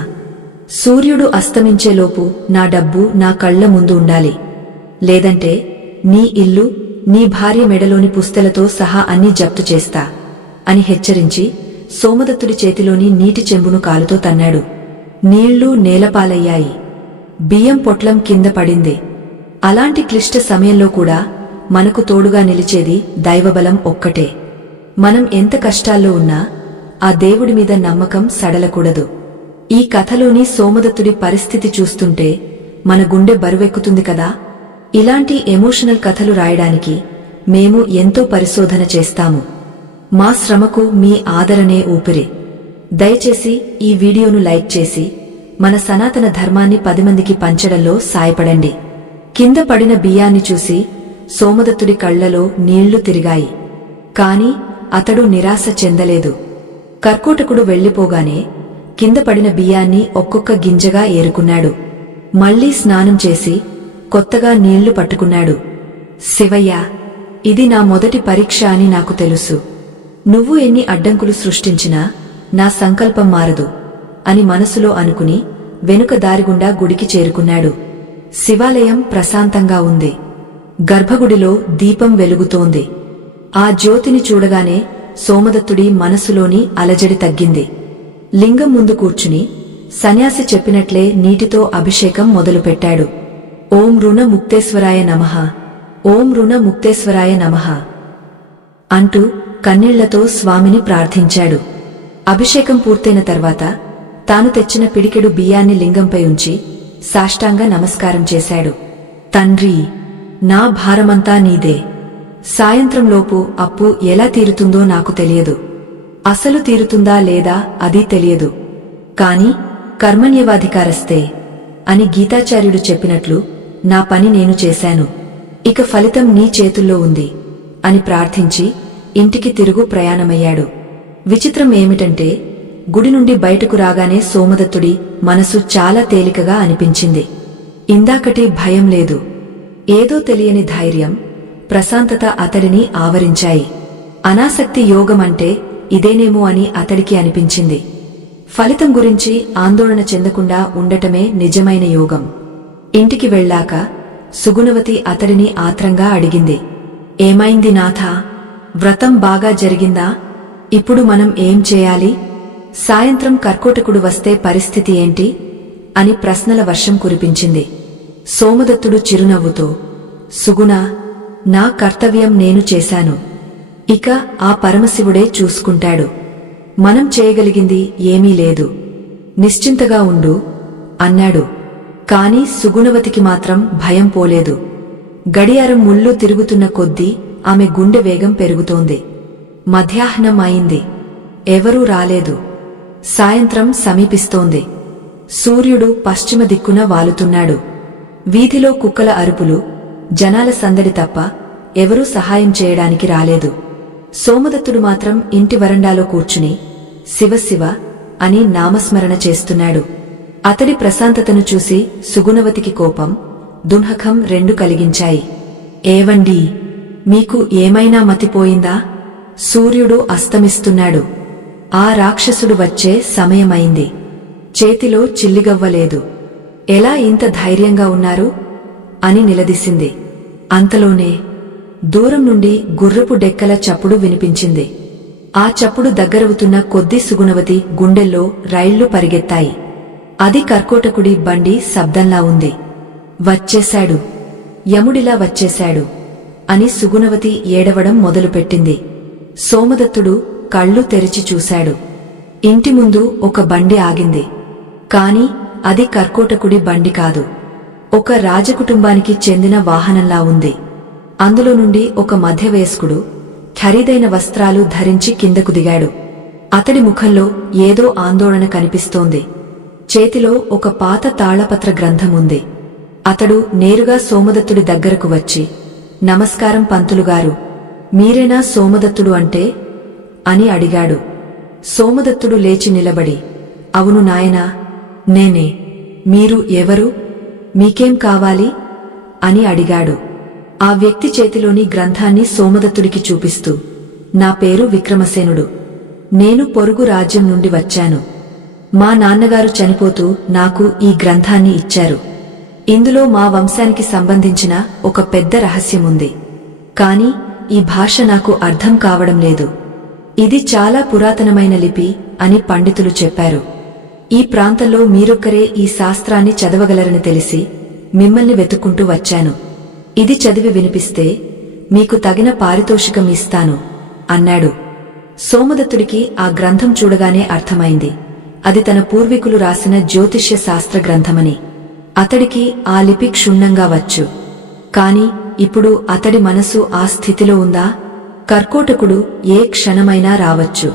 సూర్యుడు అస్తమించేలోపు నా డబ్బు నా కళ్ల ముందు ఉండాలి. లేదంటే నీ ఇల్లు, నీ భార్య మెడలోని పుస్తెలతో సహా అన్నీ జప్తు చేస్తా అని హెచ్చరించి సోమదత్తుడి చేతిలోని నీటి చెంబును కాలుతో తన్నాడు. నీళ్లు నేలపాలయ్యాయి. బియ్యం పొట్లం కింద పడింది. అలాంటి క్లిష్ట సమయంలో కూడా మనకు తోడుగా నిలిచేది దైవబలం ఒక్కటే. మనం ఎంత కష్టాల్లో ఉన్నా ఆ దేవుడి మీద నమ్మకం సడలకూడదు. ఈ కథలోని సోమదత్తుడి పరిస్థితి చూస్తుంటే మన గుండె బరువెక్కుతుంది కదా. ఇలాంటి ఎమోషనల్ కథలు రాయడానికి మేము ఎంతో పరిశోధన చేస్తాము. మా శ్రమకు మీ ఆదరణే ఊపిరి. దయచేసి ఈ వీడియోను లైక్ చేసి మన సనాతన ధర్మాన్ని 10 మందికి పంచడంలో సాయపడండి. కింద పడిన బియ్యాన్ని చూసి సోమదత్తుడి కళ్లలో నీళ్లు తిరిగాయి. కాని అతడు నిరాశ చెందలేదు. కర్కోటకుడు వెళ్లిపోగానే కింద పడిన బియ్యాన్ని ఒక్కొక్క గింజగా ఏరుకున్నాడు. మళ్లీ స్నానం చేసి కొత్తగా నీళ్లు పట్టుకున్నాడు. శివయ్యా, ఇది నా మొదటి పరీక్ష అని నాకు తెలుసు. నువ్వు ఎన్ని అడ్డంకులు సృష్టించినా నా సంకల్పం మారదు అని మనసులో అనుకుని వెనుక దారిగుండా గుడికి చేరుకున్నాడు. శివాలయం ప్రశాంతంగా ఉంది. గర్భగుడిలో దీపం వెలుగుతోంది. ఆ జ్యోతిని చూడగానే సోమదత్తుడి మనసులోని అలజడి తగ్గింది. లింగం ముందు కూర్చుని సన్యాసి చెప్పినట్లే నీటితో అభిషేకం మొదలుపెట్టాడు. ఓం రుణ ముక్తేశ్వరాయ నమః, ఓం రుణ ముక్తేశ్వరాయ నమః అంటూ కన్నీళ్లతో స్వామిని ప్రార్థించాడు. అభిషేకం పూర్తయిన తర్వాత తాను తెచ్చిన పిడికెడు బియ్యాన్ని లింగంపై ఉంచి సాష్టాంగ నమస్కారం చేశాడు. తండ్రీ, నా భారమంతా నీదే. సాయంత్రంలోపు అప్పు ఎలా తీరుతుందో నాకు తెలియదు. అసలు తీరుతుందా లేదా అది తెలియదు. కాని కర్మణ్యవాధికారస్తే అని గీతాచార్యుడు చెప్పినట్లు నా పని నేను చేశాను. ఇక ఫలితం నీ చేతుల్లో ఉంది అని ప్రార్థించి ఇంటికి తిరుగు ప్రయాణమయ్యాడు. విచిత్రం ఏమిటంటే గుడి నుండి బయటకు రాగానే సోమదత్తుడి మనసు చాలా తేలికగా అనిపించింది. ఇందాకటి భయం లేదు. ఏదో తెలియని ధైర్యం, ప్రశాంతత అతడిని ఆవరించాయి. అనాసక్తి యోగమంటే ఇదేనేమో అని అతడికి అనిపించింది. ఫలితం గురించి ఆందోళన చెందకుండా ఉండటమే నిజమైన యోగం. ఇంటికి వెళ్ళాక సుగుణవతి అతడిని ఆత్రంగా అడిగింది. ఏమైంది నాథా? వ్రతం బాగా జరిగిందా? ఇప్పుడు మనం ఏం చేయాలి? సాయంత్రం కర్కోటకుడు వస్తే పరిస్థితి ఏంటి? అని ప్రశ్నల వర్షం కురిపించింది. సోమదత్తుడు చిరునవ్వుతో, సుగుణా, నా కర్తవ్యం నేను చేశాను. ఇక ఆ పరమశివుడే చూసుకుంటాడు. మనం చేయగలిగింది ఏమీ లేదు. నిశ్చింతగా ఉండు అన్నాడు. కాని సుగుణవతికి మాత్రం భయం పోలేదు. గడియారం ముళ్ళు తిరుగుతున్న కొద్దీ ఆమె గుండె వేగం పెరుగుతోంది. మధ్యాహ్నం అయింది. ఎవరూ రాలేదు. సాయంత్రం సమీపిస్తోంది. సూర్యుడు పశ్చిమ దిక్కున వాలుతున్నాడు. వీధిలో కుక్కల అరుపులు, జనాల సందడి తప్ప ఎవరూ సహాయం చేయడానికి రాలేదు. సోమదత్తుడు మాత్రం ఇంటి వరండాలో కూర్చుని శివశివ అని నామస్మరణ చేస్తున్నాడు. అతడి ప్రశాంతతను చూసి సుగుణవతికి కోపం, దున్హకం రెండు కలిగించాయి. ఏవండీ, మీకు ఏమైనా మతిపోయిందా? సూర్యుడు అస్తమిస్తున్నాడు. ఆ రాక్షసుడు వచ్చే సమయమైంది. చేతిలో చిల్లిగవ్వలేదు. ఎలా ఇంత ధైర్యంగా ఉన్నారు? అని నిలదీసింది. అంతలోనే దూరం నుండి గుర్రపు డెక్కల చప్పుడు వినిపించింది. ఆ చప్పుడు దగ్గరవుతున్న కొద్దీ సుగుణవతి గుండెల్లో రైళ్లు పరిగెత్తాయి. అది కర్కోటకుడి బండి శబ్దంలా ఉంది. వచ్చేశాడు, యముడిలా వచ్చేశాడు అని సుగుణవతి ఏడవడం మొదలుపెట్టింది. సోమదత్తుడు కళ్ళు తెరిచి చూశాడు. ఇంటి ముందు ఒక బండి ఆగింది. కాని అది కర్కోటకుడి బండి కాదు. ఒక రాజకుటుంబానికి చెందిన వాహనంలా ఉంది. అందులో నుండి ఒక మధ్యవయస్కుడు ఖరీదైన వస్త్రాలు ధరించి కిందకు దిగాడు. అతడి ముఖంలో ఏదో ఆందోళన కనిపిస్తోంది. చేతిలో ఒక పాత తాళపత్ర గ్రంథముంది. అతడు నేరుగా సోమదత్తుడి దగ్గరకు వచ్చి, నమస్కారం పంతులుగారు, మీరేనా సోమదత్తుడు అంటే? అని అడిగాడు. సోమదత్తుడు లేచి నిలబడి, అవును నాయనా, నేనే. మీరు ఎవరు? మీకేం కావాలి? అని అడిగాడు. ఆ వ్యక్తి చేతిలోని గ్రంథాన్ని సోమదత్తుడికి చూపిస్తూ, నా పేరు విక్రమసేనుడు. నేను పొరుగు రాజ్యం నుండి వచ్చాను. మా నాన్నగారు చనిపోతూ నాకు ఈ గ్రంథాన్ని ఇచ్చారు. ఇందులో మా వంశానికి సంబంధించిన ఒక పెద్ద రహస్యముంది. కాని ఈ భాష నాకు అర్థం కావడం లేదు. ఇది చాలా పురాతనమైన లిపి అని పండితులు చెప్పారు. ఈ ప్రాంతంలో మీరొక్కరే ఈ శాస్త్రాన్ని చదవగలరని తెలిసి మిమ్మల్ని వెతుక్కుంటూ వచ్చాను. ఇది చదివి వినిపిస్తే మీకు తగిన పారితోషికం ఇస్తాను అన్నాడు. సోమదత్తుడికి ఆ గ్రంథం చూడగానే అర్థమైంది. అది తన పూర్వీకులు రాసిన జ్యోతిష్య శాస్త్ర గ్రంథమని. అతడికి ఆ లిపి క్షుణ్ణంగా వచ్చు. కాని ఇప్పుడు అతడి మనసు ఆ స్థితిలో ఉందా? కర్కోటకుడు ఏ క్షణమైనా రావచ్చు.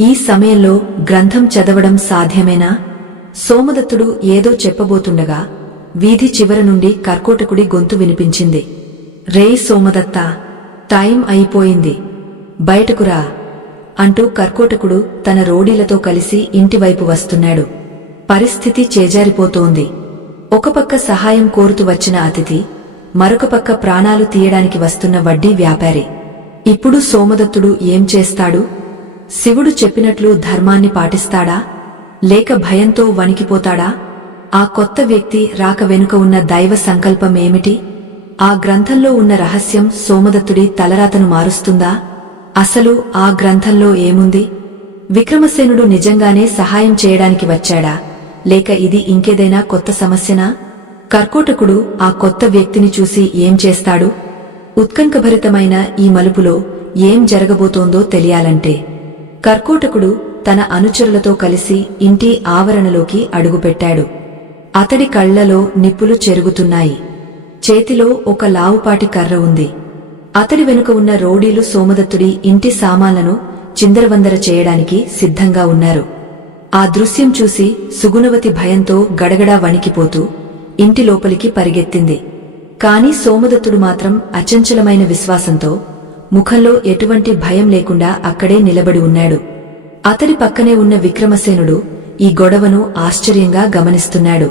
ఈ సమయంలో గ్రంథం చదవడం సాధ్యమేనా? సోమదత్తుడు ఏదో చెప్పబోతుండగా వీధి చివర నుండి కర్కోటకుడి గొంతు వినిపించింది. రేయ్ సోమదత్తా, టైం అయిపోయింది, బయటకురా అంటూ కర్కోటకుడు తన రోడీలతో కలిసి ఇంటివైపు వస్తున్నాడు. పరిస్థితి చేజారిపోతోంది. ఒక పక్క సహాయం కోరుతూ వచ్చిన అతిథి, మరొక పక్క ప్రాణాలు తీయడానికి వస్తున్న వడ్డీ వ్యాపారి. ఇప్పుడు సోమదత్తుడు ఏం చేస్తాడు? శివుడు చెప్పినట్లు ధర్మాన్ని పాటిస్తాడా? లేక భయంతో వణికిపోతాడా? ఆ కొత్త వ్యక్తి రాక వెనుక ఉన్న దైవ సంకల్పం ఏమిటి? ఆ గ్రంథంలో ఉన్న రహస్యం సోమదత్తుడి తలరాతను మారుస్తుందా? అసలు ఆ గ్రంథంలో ఏముంది? విక్రమసేనుడు నిజంగానే సహాయం చేయడానికి వచ్చాడా? లేక ఇది ఇంకేదైనా కొత్త సమస్యనా? కర్కోటకుడు ఆ కొత్త వ్యక్తిని చూసి ఏం చేస్తాడు? ఉత్కంఠభరితమైన ఈ మలుపులో ఏం జరగబోతోందో తెలియాలంటే కర్కోటకుడు తన అనుచరులతో కలిసి ఇంటి ఆవరణలోకి అడుగుపెట్టాడు. అతడి కళ్లలో నిప్పులు చెరుగుతున్నాయి. చేతిలో ఒక లావుపాటి కర్ర ఉంది. అతడి వెనుక ఉన్న రౌడీలు సోమదత్తుడి ఇంటి సామాన్లను చిందరవందర చేయడానికి సిద్ధంగా ఉన్నారు. ఆ దృశ్యం చూసి సుగుణవతి భయంతో గడగడా వణికిపోతూ ఇంటి లోపలికి పరిగెత్తింది. కాని సోమదత్తుడు మాత్రం అచంచలమైన విశ్వాసంతో ముఖంలో ఎటువంటి భయం లేకుండా అక్కడే నిలబడి ఉన్నాడు. అతడి పక్కనే ఉన్న విక్రమసేనుడు ఈ గొడవను ఆశ్చర్యంగా గమనిస్తున్నాడు.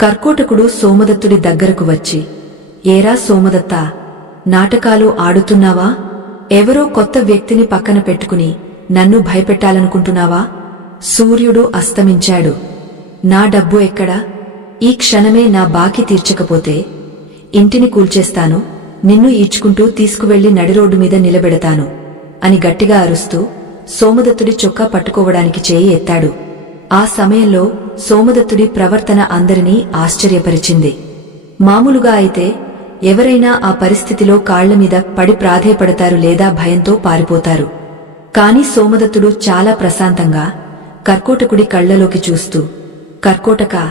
కర్కోటకుడు సోమదత్తుడి దగ్గరకు వచ్చి, ఏరా సోమదత్తా, నాటకాలు ఆడుతున్నావా? ఎవరో కొత్త వ్యక్తిని పక్కన పెట్టుకుని నన్ను భయపెట్టాలనుకుంటున్నావా? సూర్యుడు అస్తమించాడు. నా డబ్బు ఎక్కడా? ఈ క్షణమే నా బాకీ తీర్చకపోతే ఇంటిని కూల్చేస్తాను, నిన్ను ఈడ్చుకుంటూ తీసుకువెళ్లి నడిరోడ్డు మీద నిలబెడతాను అని గట్టిగా అరుస్తూ సోమదత్తుడి చొక్కా పట్టుకోవడానికి చేయి ఎత్తాడు. ఆ సమయంలో సోమదత్తుడి ప్రవర్తన అందరినీ ఆశ్చర్యపరిచింది. మామూలుగా అయితే ఎవరైనా ఆ పరిస్థితిలో కాళ్లమీద పడి ప్రాధేయపడతారు లేదా భయంతో పారిపోతారు. కాని సోమదత్తుడు చాలా ప్రశాంతంగా కర్కోటకుడి కళ్లలోకి చూస్తూ, కర్కోటకా,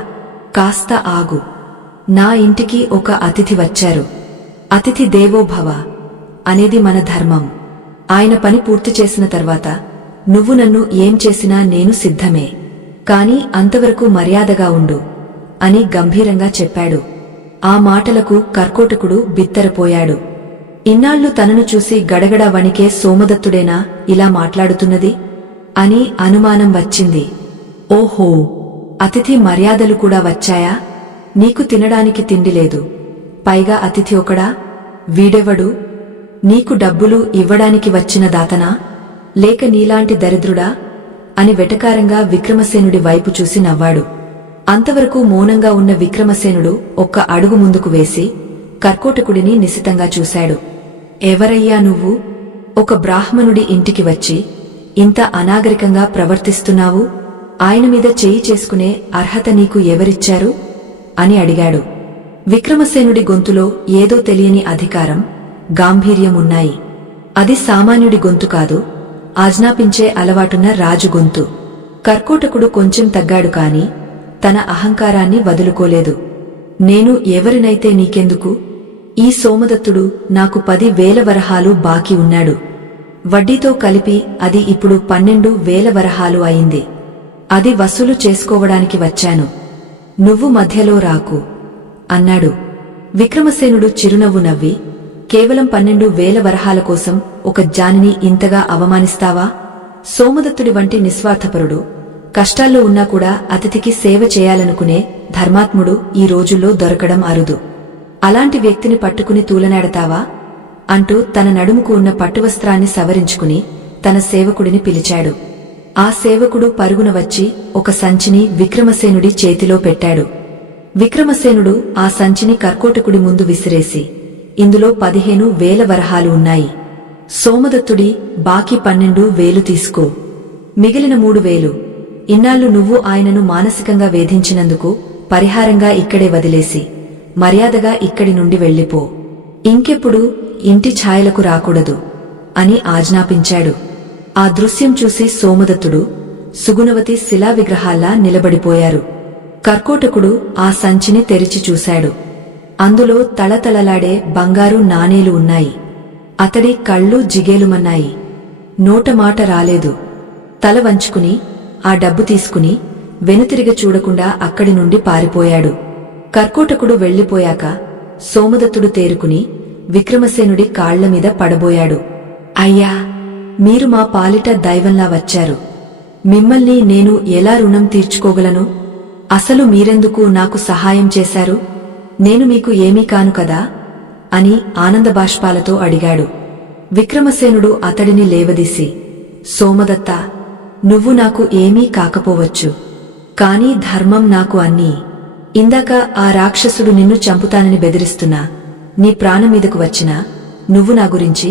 కాస్త ఆగు. నా ఇంటికి ఒక అతిథి వచ్చారు. అతిథి దేవో భవ అనేది మన ధర్మం. ఆయన పని పూర్తి చేసిన తర్వాత నువ్వు నన్ను ఏం చేసినా నేను సిద్ధమే. కాని అంతవరకు మర్యాదగా ఉండు అని గంభీరంగా చెప్పాడు. ఆ మాటలకు కర్కోటకుడు బిత్తరపోయాడు. ఇన్నాళ్లు తనను చూసి గడగడా వణికే సోమదత్తుడేనా ఇలా మాట్లాడుతున్నది అని అనుమానం వచ్చింది. ఓహో, అతిథి మర్యాదలు కూడా వచ్చాయా? నీకు తినడానికి తిండి లేదు, పైగా అతిథి ఒకడా? వీడెవడు? నీకు డబ్బులు ఇవ్వడానికి వచ్చిన దాతనా, లేక నీలాంటి దరిద్రుడా అని వెటకారంగా విక్రమసేనుడి వైపు చూసి నవ్వాడు. అంతవరకు మౌనంగా ఉన్న విక్రమసేనుడు ఒక్క అడుగు ముందుకు వేసి కర్కోటకుడిని నిశితంగా చూశాడు. ఎవరయ్యా నువ్వు? ఒక బ్రాహ్మణుడి ఇంటికి వచ్చి ఇంత అనాగరికంగా ప్రవర్తిస్తున్నావు? ఆయన మీద చేయి చేసుకునే అర్హత నీకు ఎవరిచ్చారు అని అడిగాడు. విక్రమసేనుడి గొంతులో ఏదో తెలియని అధికారం, గాంభీర్యం ఉన్నాయి. అది సామాన్యుడి గొంతు కాదు, ఆజ్ఞాపించే అలవాటున్న రాజు గొంతు. కర్కోటకుడు కొంచెం తగ్గాడు కాని తన అహంకారాన్ని వదులుకోలేదు. నేను ఎవరినైతే నీకెందుకు? ఈ సోమదత్తుడు నాకు 10,000 వరహాలు బాకీ ఉన్నాడు. వడ్డీతో కలిపి అది ఇప్పుడు 12,000 వరహాలు అయింది. అది వసూలు చేసుకోవడానికి వచ్చాను. నువ్వు మధ్యలో రాకు అన్నాడు. విక్రమసేనుడు చిరునవ్వు నవ్వి, కేవలం 12,000 వరహాల కోసం ఒక జానిని ఇంతగా అవమానిస్తావా? సోమదత్తుడి వంటి నిస్వార్థపరుడు, కష్టాల్లో ఉన్నా కూడా అతిథికి సేవ చేయాలనుకునే ధర్మాత్ముడు ఈ రోజుల్లో దొరకడం అరుదు. అలాంటి వ్యక్తిని పట్టుకుని తూలనాడతావా అంటూ తన నడుముకు ఉన్న పట్టువస్త్రాన్ని సవరించుకుని తన సేవకుడిని పిలిచాడు. ఆ సేవకుడు పరుగున వచ్చి ఒక సంచిని విక్రమసేనుడి చేతిలో పెట్టాడు. విక్రమసేనుడు ఆ సంచిని కర్కోటకుడి ముందు విసిరేసి, ఇందులో 15,000 వరహాలు ఉన్నాయి. సోమదత్తుడి బాకీ 12,000 తీసుకో. మిగిలిన 3,000 ఇన్నాళ్లు నువ్వు ఆయనను మానసికంగా వేధించినందుకు పరిహారంగా ఇక్కడే వదిలేసి మర్యాదగా ఇక్కడి నుండి వెళ్ళిపో. ఇంకెప్పుడు ఇంటి ఛాయలకు రాకూడదు అని ఆజ్ఞాపించాడు. ఆ దృశ్యం చూసి సోమదత్తుడు, సుగుణవతి శిలా విగ్రహాల్లా నిలబడిపోయారు. కర్కోటకుడు ఆ సంచిని తెరిచి చూశాడు. అందులో తళతళలాడే బంగారు నాణేలు ఉన్నాయి. అతడి కళ్ళు జిగేలుమన్నాయి. నోటమాట రాలేదు. తల వంచుకుని ఆ డబ్బు తీసుకుని వెనుతిరిగ చూడకుండా అక్కడి నుండి పారిపోయాడు. కర్కోటకుడు వెళ్లిపోయాక సోమదత్తుడు తేరుకుని విక్రమసేనుడి కాళ్లమీద పడబోయాడు. అయ్యా, మీరు మా పాలిట దైవంలా వచ్చారు. మిమ్మల్ని నేను ఎలా రుణం తీర్చుకోగలను? అసలు మీరెందుకు నాకు సహాయం చేశారు? నేను మీకు ఏమీ కాను కదా అని ఆనందబాష్పాలతో అడిగాడు. విక్రమసేనుడు అతడిని లేవదీసి, సోమదత్తా, నువ్వు నాకు ఏమీ కాకపోవచ్చు, కాని ధర్మం నాకు అన్నీ. ఇందాక ఆ రాక్షసుడు నిన్ను చంపుతానని బెదిరిస్తున్నా నీ ప్రాణం మీదకు వచ్చినా నువ్వు నా గురించి,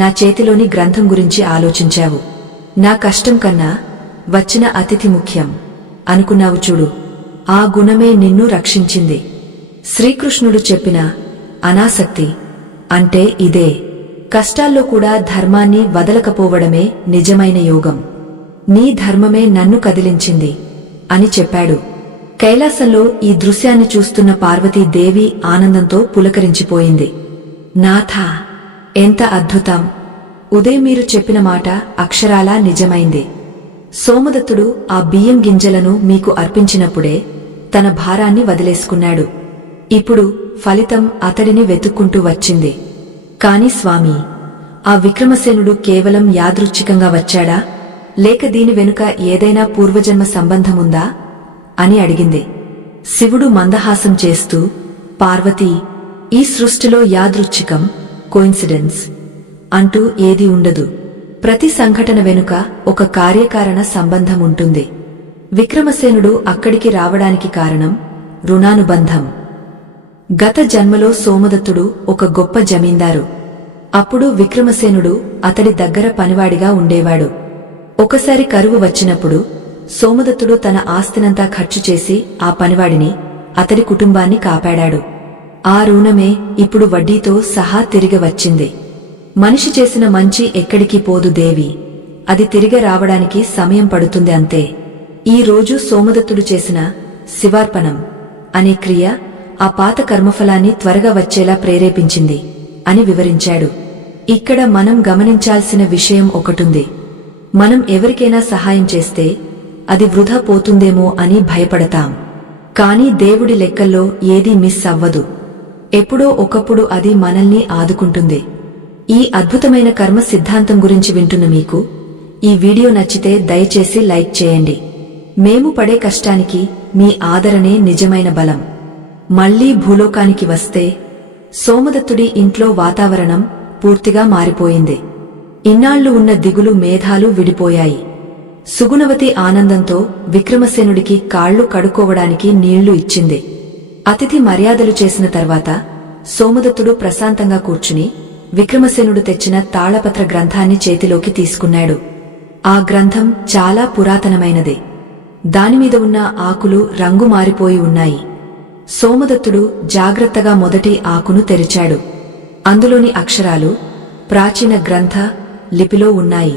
నా చేతిలోని గ్రంథం గురించి ఆలోచించావు. నా కష్టం కన్నా వచ్చిన అతిథి ముఖ్యం అనుకున్నావు చూడు. ఆ గుణమే నిన్ను రక్షించింది. శ్రీకృష్ణుడు చెప్పిన అనాసక్తి అంటే ఇదే. కష్టాల్లో కూడా ధర్మాన్ని వదలకపోవడమే నిజమైన యోగం. నీ ధర్మమే నన్ను కదిలించింది అని చెప్పాడు. కైలాసంలో ఈ దృశ్యాన్ని చూస్తున్న పార్వతీదేవి ఆనందంతో పులకరించిపోయింది. నాథా, ఎంత అద్భుతం! ఉదయం మీరు చెప్పిన మాట అక్షరాలా నిజమైంది. సోమదత్తుడు ఆ బియ్యం గింజలను మీకు అర్పించినప్పుడే తన భారాన్ని వదిలేసుకున్నాడు. ఇప్పుడు ఫలితం అతడిని వెతుక్కుంటూ వచ్చింది. కాని స్వామీ, ఆ విక్రమసేనుడు కేవలం యాదృచ్ఛికంగా వచ్చాడా, లేక దీని వెనుక ఏదైనా పూర్వజన్మ సంబంధముందా అని అడిగింది. శివుడు మందహాసం చేస్తూ, పార్వతీ, ఈ సృష్టిలో యాదృచ్ఛికం, కోయిన్సిడెన్స్ అంటూ ఏదీ ఉండదు. ప్రతి సంఘటన వెనుక ఒక కార్యకారణ సంబంధం ఉంటుంది. విక్రమసేనుడు అక్కడికి రావడానికి కారణం రుణానుబంధం. గత జన్మలో సోమదత్తుడు ఒక గొప్ప జమీందారు. అప్పుడు విక్రమసేనుడు అతడి దగ్గర పనివాడిగా ఉండేవాడు. ఒకసారి కరువు వచ్చినప్పుడు సోమదత్తుడు తన ఆస్తినంతా ఖర్చు చేసి ఆ పనివాడిని, అతడి కుటుంబాన్ని కాపాడాడు. ఆ రుణమే ఇప్పుడు వడ్డీతో సహా తిరిగి వచ్చింది. మనిషి చేసిన మంచి ఎక్కడికి పోదు దేవి, అది తిరిగి రావడానికి సమయం పడుతుంది అంతే. ఈ రోజు సోమదత్తుడు చేసిన శివార్పణం అనే క్రియ ఆ పాత కర్మఫలాన్ని త్వరగా వచ్చేలా ప్రేరేపించింది అని వివరించాడు. ఇక్కడ మనం గమనించాల్సిన విషయం ఒకటుంది. మనం ఎవరికైనా సహాయం చేస్తే అది వృధా పోతుందేమో అని భయపడతాం. కాని దేవుడి లెక్కల్లో ఏదీ మిస్ అవ్వదు. ఎప్పుడో ఒకప్పుడు అది మనల్ని ఆదుకుంటుంది. ఈ అద్భుతమైన కర్మ సిద్ధాంతం గురించి వింటున్న మీకు ఈ వీడియో నచ్చితే దయచేసి లైక్ చేయండి. మేము పడే కష్టానికి మీ ఆదరణే నిజమైన బలం. మళ్లీ భూలోకానికి వస్తే సోమదత్తుడి ఇంట్లో వాతావరణం పూర్తిగా మారిపోయింది. ఇన్నాళ్లు ఉన్న దిగులు మేధాలు విడిపోయాయి. సుగుణవతి ఆనందంతో విక్రమసేనుడికి కాళ్లు కడుక్కోవడానికి నీళ్లు ఇచ్చింది. అతిథి మర్యాదలు చేసిన తర్వాత సోమదత్తుడు ప్రశాంతంగా కూర్చుని విక్రమసేనుడు తెచ్చిన తాళపత్ర గ్రంథాన్ని చేతిలోకి తీసుకున్నాడు. ఆ గ్రంథం చాలా పురాతనమైనది. దానిమీద ఉన్న ఆకులు రంగు మారిపోయి ఉన్నాయి. సోమదత్తుడు జాగ్రత్తగా మొదటి ఆకును తెరిచాడు. అందులోని అక్షరాలు ప్రాచీన గ్రంథ లిపిలో ఉన్నాయి.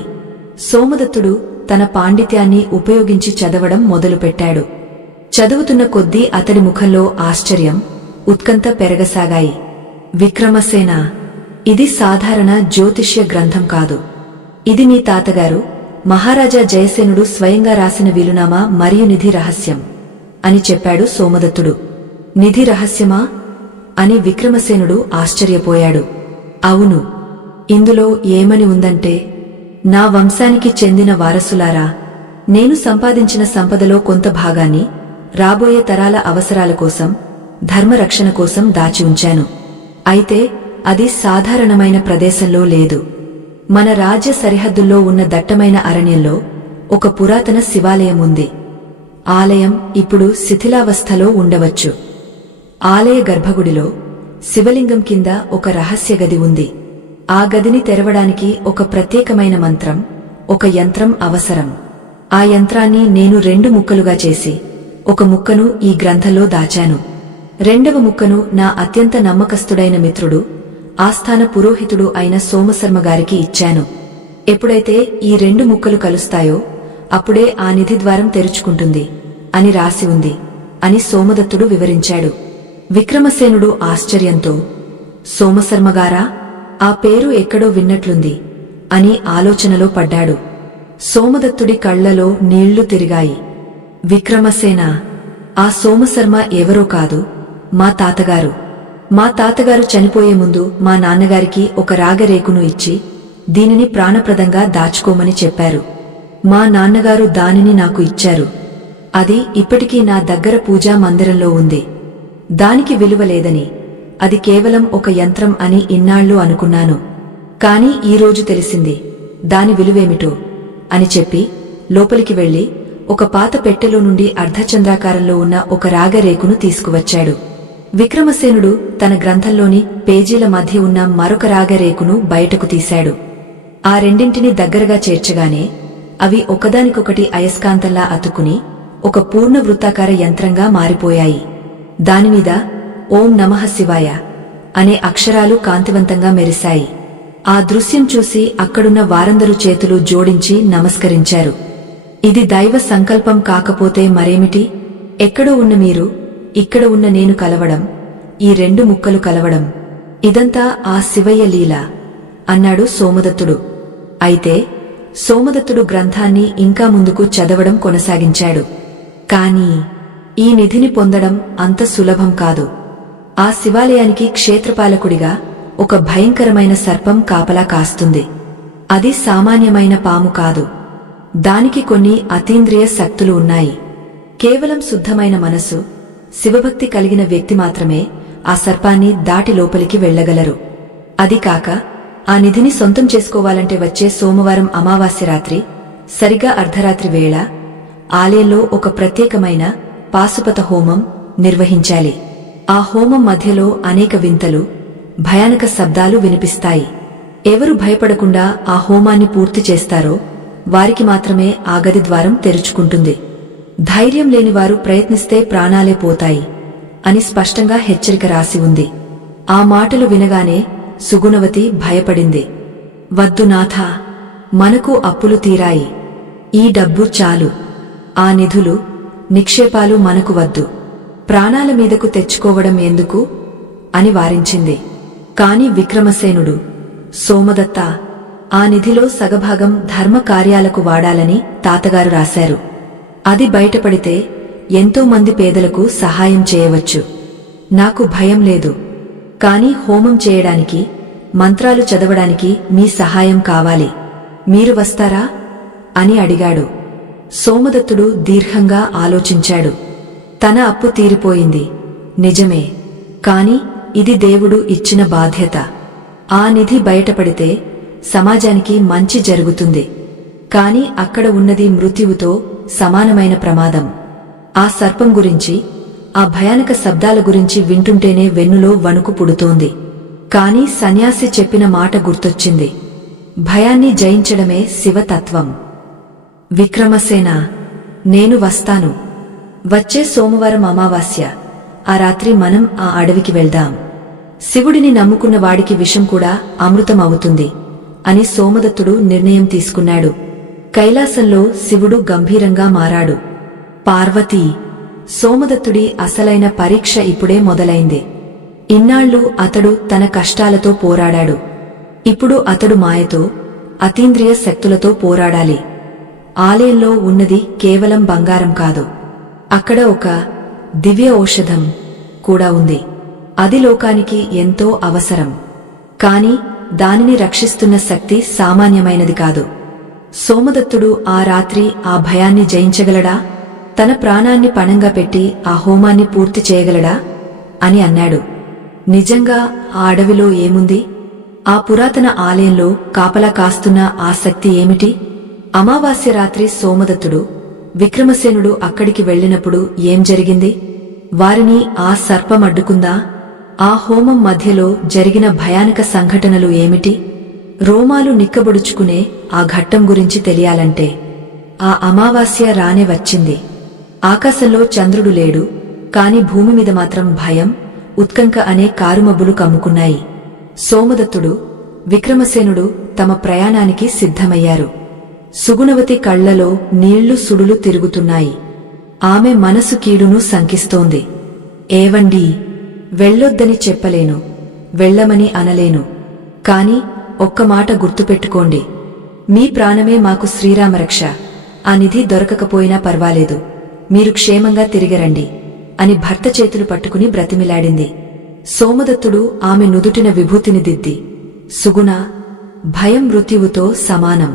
సోమదత్తుడు తన పాండిత్యాన్ని ఉపయోగించి చదవడం మొదలుపెట్టాడు. చదువుతున్న కొద్దీ అతడి ముఖంలో ఆశ్చర్యం, ఉత్కంఠ పెరగసాగాయి. విక్రమసేన, ఇది సాధారణ జ్యోతిష్య గ్రంథం కాదు. ఇది మీ తాతగారు మహారాజా జయసేనుడు స్వయంగా రాసిన వీలునామా మరియు నిధి రహస్యం అని చెప్పాడు సోమదత్తుడు. నిధి రహస్యమా అని విక్రమసేనుడు ఆశ్చర్యపోయాడు. అవును, ఇందులో ఏమని ఉందంటే, నా వంశానికి చెందిన వారసులారా, నేను సంపాదించిన సంపదలో కొంత భాగాన్ని రాబోయే తరాల అవసరాల కోసం, ధర్మరక్షణ కోసం దాచి ఉంచాను. అయితే అది సాధారణమైన ప్రదేశంలో లేదు. మన రాజ్య సరిహద్దుల్లో ఉన్న దట్టమైన అరణ్యంలో ఒక పురాతన శివాలయం ఉంది. ఆలయం ఇప్పుడు శిథిలావస్థలో ఉండవచ్చు. ఆలయ గర్భగుడిలో శివలింగం కింద ఒక రహస్య గది ఉంది. ఆ గదిని తెరవడానికి ఒక ప్రత్యేకమైన మంత్రం, ఒక యంత్రం అవసరం. ఆ యంత్రాన్ని నేను 2 ముక్కలుగా చేసి ఒక ముక్కను ఈ గ్రంథంలో దాచాను. 2వ ముక్కను నా అత్యంత నమ్మకస్తుడైన మిత్రుడు, ఆస్థాన పురోహితుడు అయిన సోమశర్మ గారికి ఇచ్చాను. ఎప్పుడైతే ఈ 2 ముక్కలు కలుస్తాయో అప్పుడే ఆ నిధి ద్వారం తెరుచుకుంటుంది అని రాసి ఉంది అని సోమదత్తుడు వివరించాడు. విక్రమసేనుడు ఆశ్చర్యంతో, సోమశర్మగారా, ఆ పేరు ఎక్కడో విన్నట్లుంది అని ఆలోచనలో పడ్డాడు. సోమదత్తుడి కళ్లలో నీళ్లు తిరిగాయి. విక్రమసేన, ఆ సోమశర్మ ఎవరో కాదు, మా తాతగారు. మా తాతగారు చనిపోయే ముందు మా నాన్నగారికి ఒక రాగరేకును ఇచ్చి దీనిని ప్రాణప్రదంగా దాచుకోమని చెప్పారు. మా నాన్నగారు దానిని నాకు ఇచ్చారు. అది ఇప్పటికీ నా దగ్గర పూజా మందిరంలో ఉంది. దానికి విలువ లేదని, అది కేవలం ఒక యంత్రం అని ఇన్నాళ్లు అనుకున్నాను. కాని ఈరోజు తెలిసింది దాని విలువేమిటో అని చెప్పి లోపలికి వెళ్లి ఒక పాత పెట్టెలో నుండి అర్ధచంద్రాకారంలో ఉన్న ఒక రాగరేకును తీసుకువచ్చాడు. విక్రమసేనుడు తన గ్రంథంలోని పేజీల మధ్య ఉన్న మరొక రాగరేకును బయటకు తీశాడు. ఆ రెండింటిని దగ్గరగా చేర్చగానే అవి ఒకదానికొకటి అయస్కాంతంలా అతుకుని ఒక పూర్ణ వృత్తాకార యంత్రంగా మారిపోయాయి. దానిమీద ఓం నమః శివాయ అనే అక్షరాలు కాంతివంతంగా మెరిశాయి. ఆ దృశ్యం చూసి అక్కడున్న వారందరూ చేతులు జోడించి నమస్కరించారు. ఇది దైవ సంకల్పం కాకపోతే మరేమిటి? ఎక్కడో ఉన్న మీరు, ఇక్కడ ఉన్న నేను కలవడం, ఈ 2 ముక్కలు కలవడం, ఇదంతా ఆ శివయ్య లీల అన్నాడు సోమదత్తుడు. అయితే సోమదత్తుడు గ్రంథాన్ని ఇంకా ముందుకు చదవడం కొనసాగించాడు. కాని ఈ నిధిని పొందడం అంత సులభం కాదు. ఆ శివాలయానికి క్షేత్రపాలకుడిగా ఒక భయంకరమైన సర్పం కాపలా కాస్తుంది. అది సామాన్యమైన పాము కాదు. దానికి కొన్ని అతీంద్రియ శక్తులు ఉన్నాయి. కేవలం శుద్ధమైన మనసు, శివభక్తి కలిగిన వ్యక్తి మాత్రమే ఆ సర్పాన్ని దాటి లోపలికి వెళ్లగలరు. అది కాక ఆ నిధిని సొంతం చేసుకోవాలంటే వచ్చే సోమవారం అమావాస్య రాత్రి సరిగా అర్ధరాత్రి వేళ ఆలయంలో ఒక ప్రత్యేకమైన పాశుపత హోమం నిర్వహించాలి. ఆ హోమం మధ్యలో అనేక వింతలు, భయానక శబ్దాలు వినిపిస్తాయి. ఎవరు భయపడకుండా ఆ హోమాన్ని పూర్తి చేస్తారో వారికి మాత్రమే ఆ గది ద్వారం తెరుచుకుంటుంది. ధైర్యం లేనివారు ప్రయత్నిస్తే ప్రాణాలే పోతాయి అని స్పష్టంగా హెచ్చరిక రాసి ఉంది. ఆ మాటలు వినగానే సుగుణవతి భయపడింది. వద్దు నాథా, మనకు అప్పులు తీరాయి. ఈ డబ్బు చాలు. ఆ నిధులు, నిక్షేపాలు మనకు వద్దు. ప్రాణాల మీదకు తెచ్చుకోవడం ఎందుకు అని వారించింది. కాని విక్రమసేనుడు, సోమదత్త, ఆ నిధిలో సగభాగం ధర్మ కార్యాలకు వాడాలని తాతగారు రాశారు. అది బయటపడితే ఎంతో మంది పేదలకు సహాయం చేయవచ్చు. నాకు భయం లేదు. కాని హోమం చేయడానికి, మంత్రాలు చదవడానికి మీ సహాయం కావాలి. మీరు వస్తారా అని అడిగాడు. సోమదత్తుడు దీర్ఘంగా ఆలోచించాడు. తన అప్పు తీరిపోయింది, నిజమే. కాని ఇది దేవుడు ఇచ్చిన బాధ్యత. ఆ నిధి బయటపడితే సమాజానికి మంచి జరుగుతుంది. కాని అక్కడ ఉన్నది మృత్యువుతో సమానమైన ప్రమాదం. ఆ సర్పం గురించి, ఆ భయానక శబ్దాల గురించి వింటుంటేనే వెన్నులో వణుకు పుడుతోంది. కాని సన్యాసి చెప్పిన మాట గుర్తొచ్చింది. భయాన్ని జయించడమే శివతత్వం. విక్రమసేన, నేను వస్తాను. వచ్చే సోమవారం అమావాస్య. ఆ రాత్రి మనం ఆ అడవికి వెళ్దాం. శివుడిని నమ్ముకున్న వాడికి విషం కూడా అమృతం అవుతుంది అని సోమదత్తుడు నిర్ణయం తీసుకున్నాడు. కైలాసంలో శివుడు గంభీరంగా మారాడు. పార్వతీ, సోమదత్తుడి అసలైన పరీక్ష ఇప్పుడే మొదలైంది. ఇన్నాళ్లు అతడు తన కష్టాలతో పోరాడాడు. ఇప్పుడు అతడు మాయతో, అతీంద్రియ శక్తులతో పోరాడాలి. ఆలయంలో ఉన్నది కేవలం బంగారం కాదు. అక్కడ ఒక దివ్య ఔషధం కూడా ఉంది. అది లోకానికి ఎంతో అవసరం. కాని దానిని రక్షిస్తున్న శక్తి సామాన్యమైనది కాదు. సోమదత్తుడు ఆ రాత్రి ఆ భయాన్ని జయించగలడా? తన ప్రాణాన్ని పణంగా పెట్టి ఆ హోమాన్ని పూర్తి చేయగలడా అని అన్నాడు. నిజంగా ఆ అడవిలో ఏముంది? ఆ పురాతన ఆలయంలో కాపలా కాస్తున్న ఆ శక్తి ఏమిటి? అమావాస్య రాత్రి సోమదత్తుడు, విక్రమసేనుడు అక్కడికి వెళ్లినప్పుడు ఏం జరిగింది? వారిని ఆ సర్పం అడ్డుకుందా? ఆ హోమం మధ్యలో జరిగిన భయానక సంఘటనలు ఏమిటి? రోమాలు నిక్కబొడుచుకునే ఆ ఘట్టం గురించి తెలియాలంటే ఆ అమావాస్య రానే వచ్చింది. ఆకాశంలో చంద్రుడు లేడు. కాని భూమి మీద మాత్రం భయం, ఉత్కంఠ అనే కారుమబ్బులు కమ్ముకున్నాయి. సోమదత్తుడు, విక్రమసేనుడు తమ ప్రయాణానికి సిద్ధమయ్యారు. సుగుణవతి కళ్లలో నీళ్లు సుడులు తిరుగుతున్నాయి. ఆమె మనసు కీడును శంకిస్తోంది. ఏవండీ, వెళ్ళొద్దని చెప్పలేను, వెళ్ళమని అనలేను. కాని ఒక్క మాట గుర్తుపెట్టుకోండి. మీ ప్రాణమే మాకు శ్రీరామరక్ష. ఆ నిధి దొరకకపోయినా పర్వాలేదు, మీరు క్షేమంగా తిరిగిరండి అని భర్త చేతులు పట్టుకుని బ్రతిమిలాడింది. సోమదత్తుడు ఆమె నుదుటిన విభూతిని దిద్ది, సుగుణ, భయం మృత్యువుతో సమానం,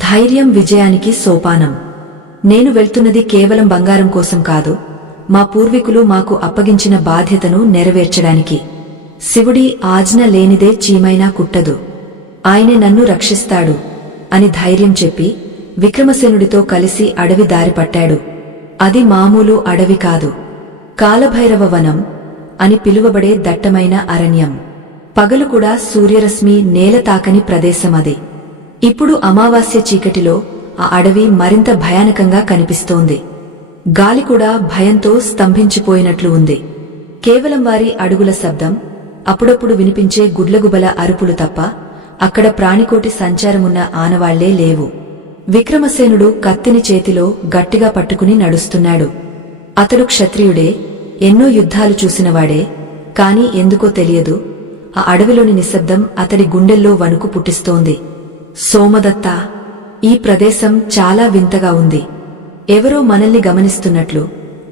ధైర్యం విజయానికి సోపానం. నేను వెళ్తున్నది కేవలం బంగారం కోసం కాదు, మా పూర్వీకులు మాకు అప్పగించిన బాధ్యతను నెరవేర్చడానికి. శివుడి ఆజ్ఞ లేనిదే చీమైనా కుట్టదు. ఆయనే నన్ను రక్షిస్తాడు అని ధైర్యం చెప్పి విక్రమసేనుడితో కలిసి అడవి దారి పట్టాడు. అది మామూలు అడవి కాదు, కాలభైరవ వనం అని పిలువబడే దట్టమైన అరణ్యం. పగలు కూడా సూర్యరశ్మి నేల తాకని ప్రదేశమది. ఇప్పుడు అమావాస్య చీకటిలో ఆ అడవి మరింత భయానకంగా కనిపిస్తోంది. గాలి కూడా భయంతో స్తంభించిపోయినట్లు ఉంది. కేవలం వారి అడుగుల శబ్దం, అప్పుడప్పుడు వినిపించే గుడ్లగుబల అరుపులు తప్ప అక్కడ ప్రాణికోటి సంచారమున్న ఆనవాళ్లే లేవు. విక్రమసేనుడు కత్తిని చేతిలో గట్టిగా పట్టుకుని నడుస్తున్నాడు. అతడు క్షత్రియుడే, ఎన్నో యుద్ధాలు చూసినవాడే. కాని ఎందుకో తెలియదు, ఆ అడవిలోని నిశ్శబ్దం అతడి గుండెల్లో వణుకు పుట్టిస్తోంది. సోమదత్త, ఈ ప్రదేశం చాలా వింతగా ఉంది. ఎవరో మనల్ని గమనిస్తున్నట్లు,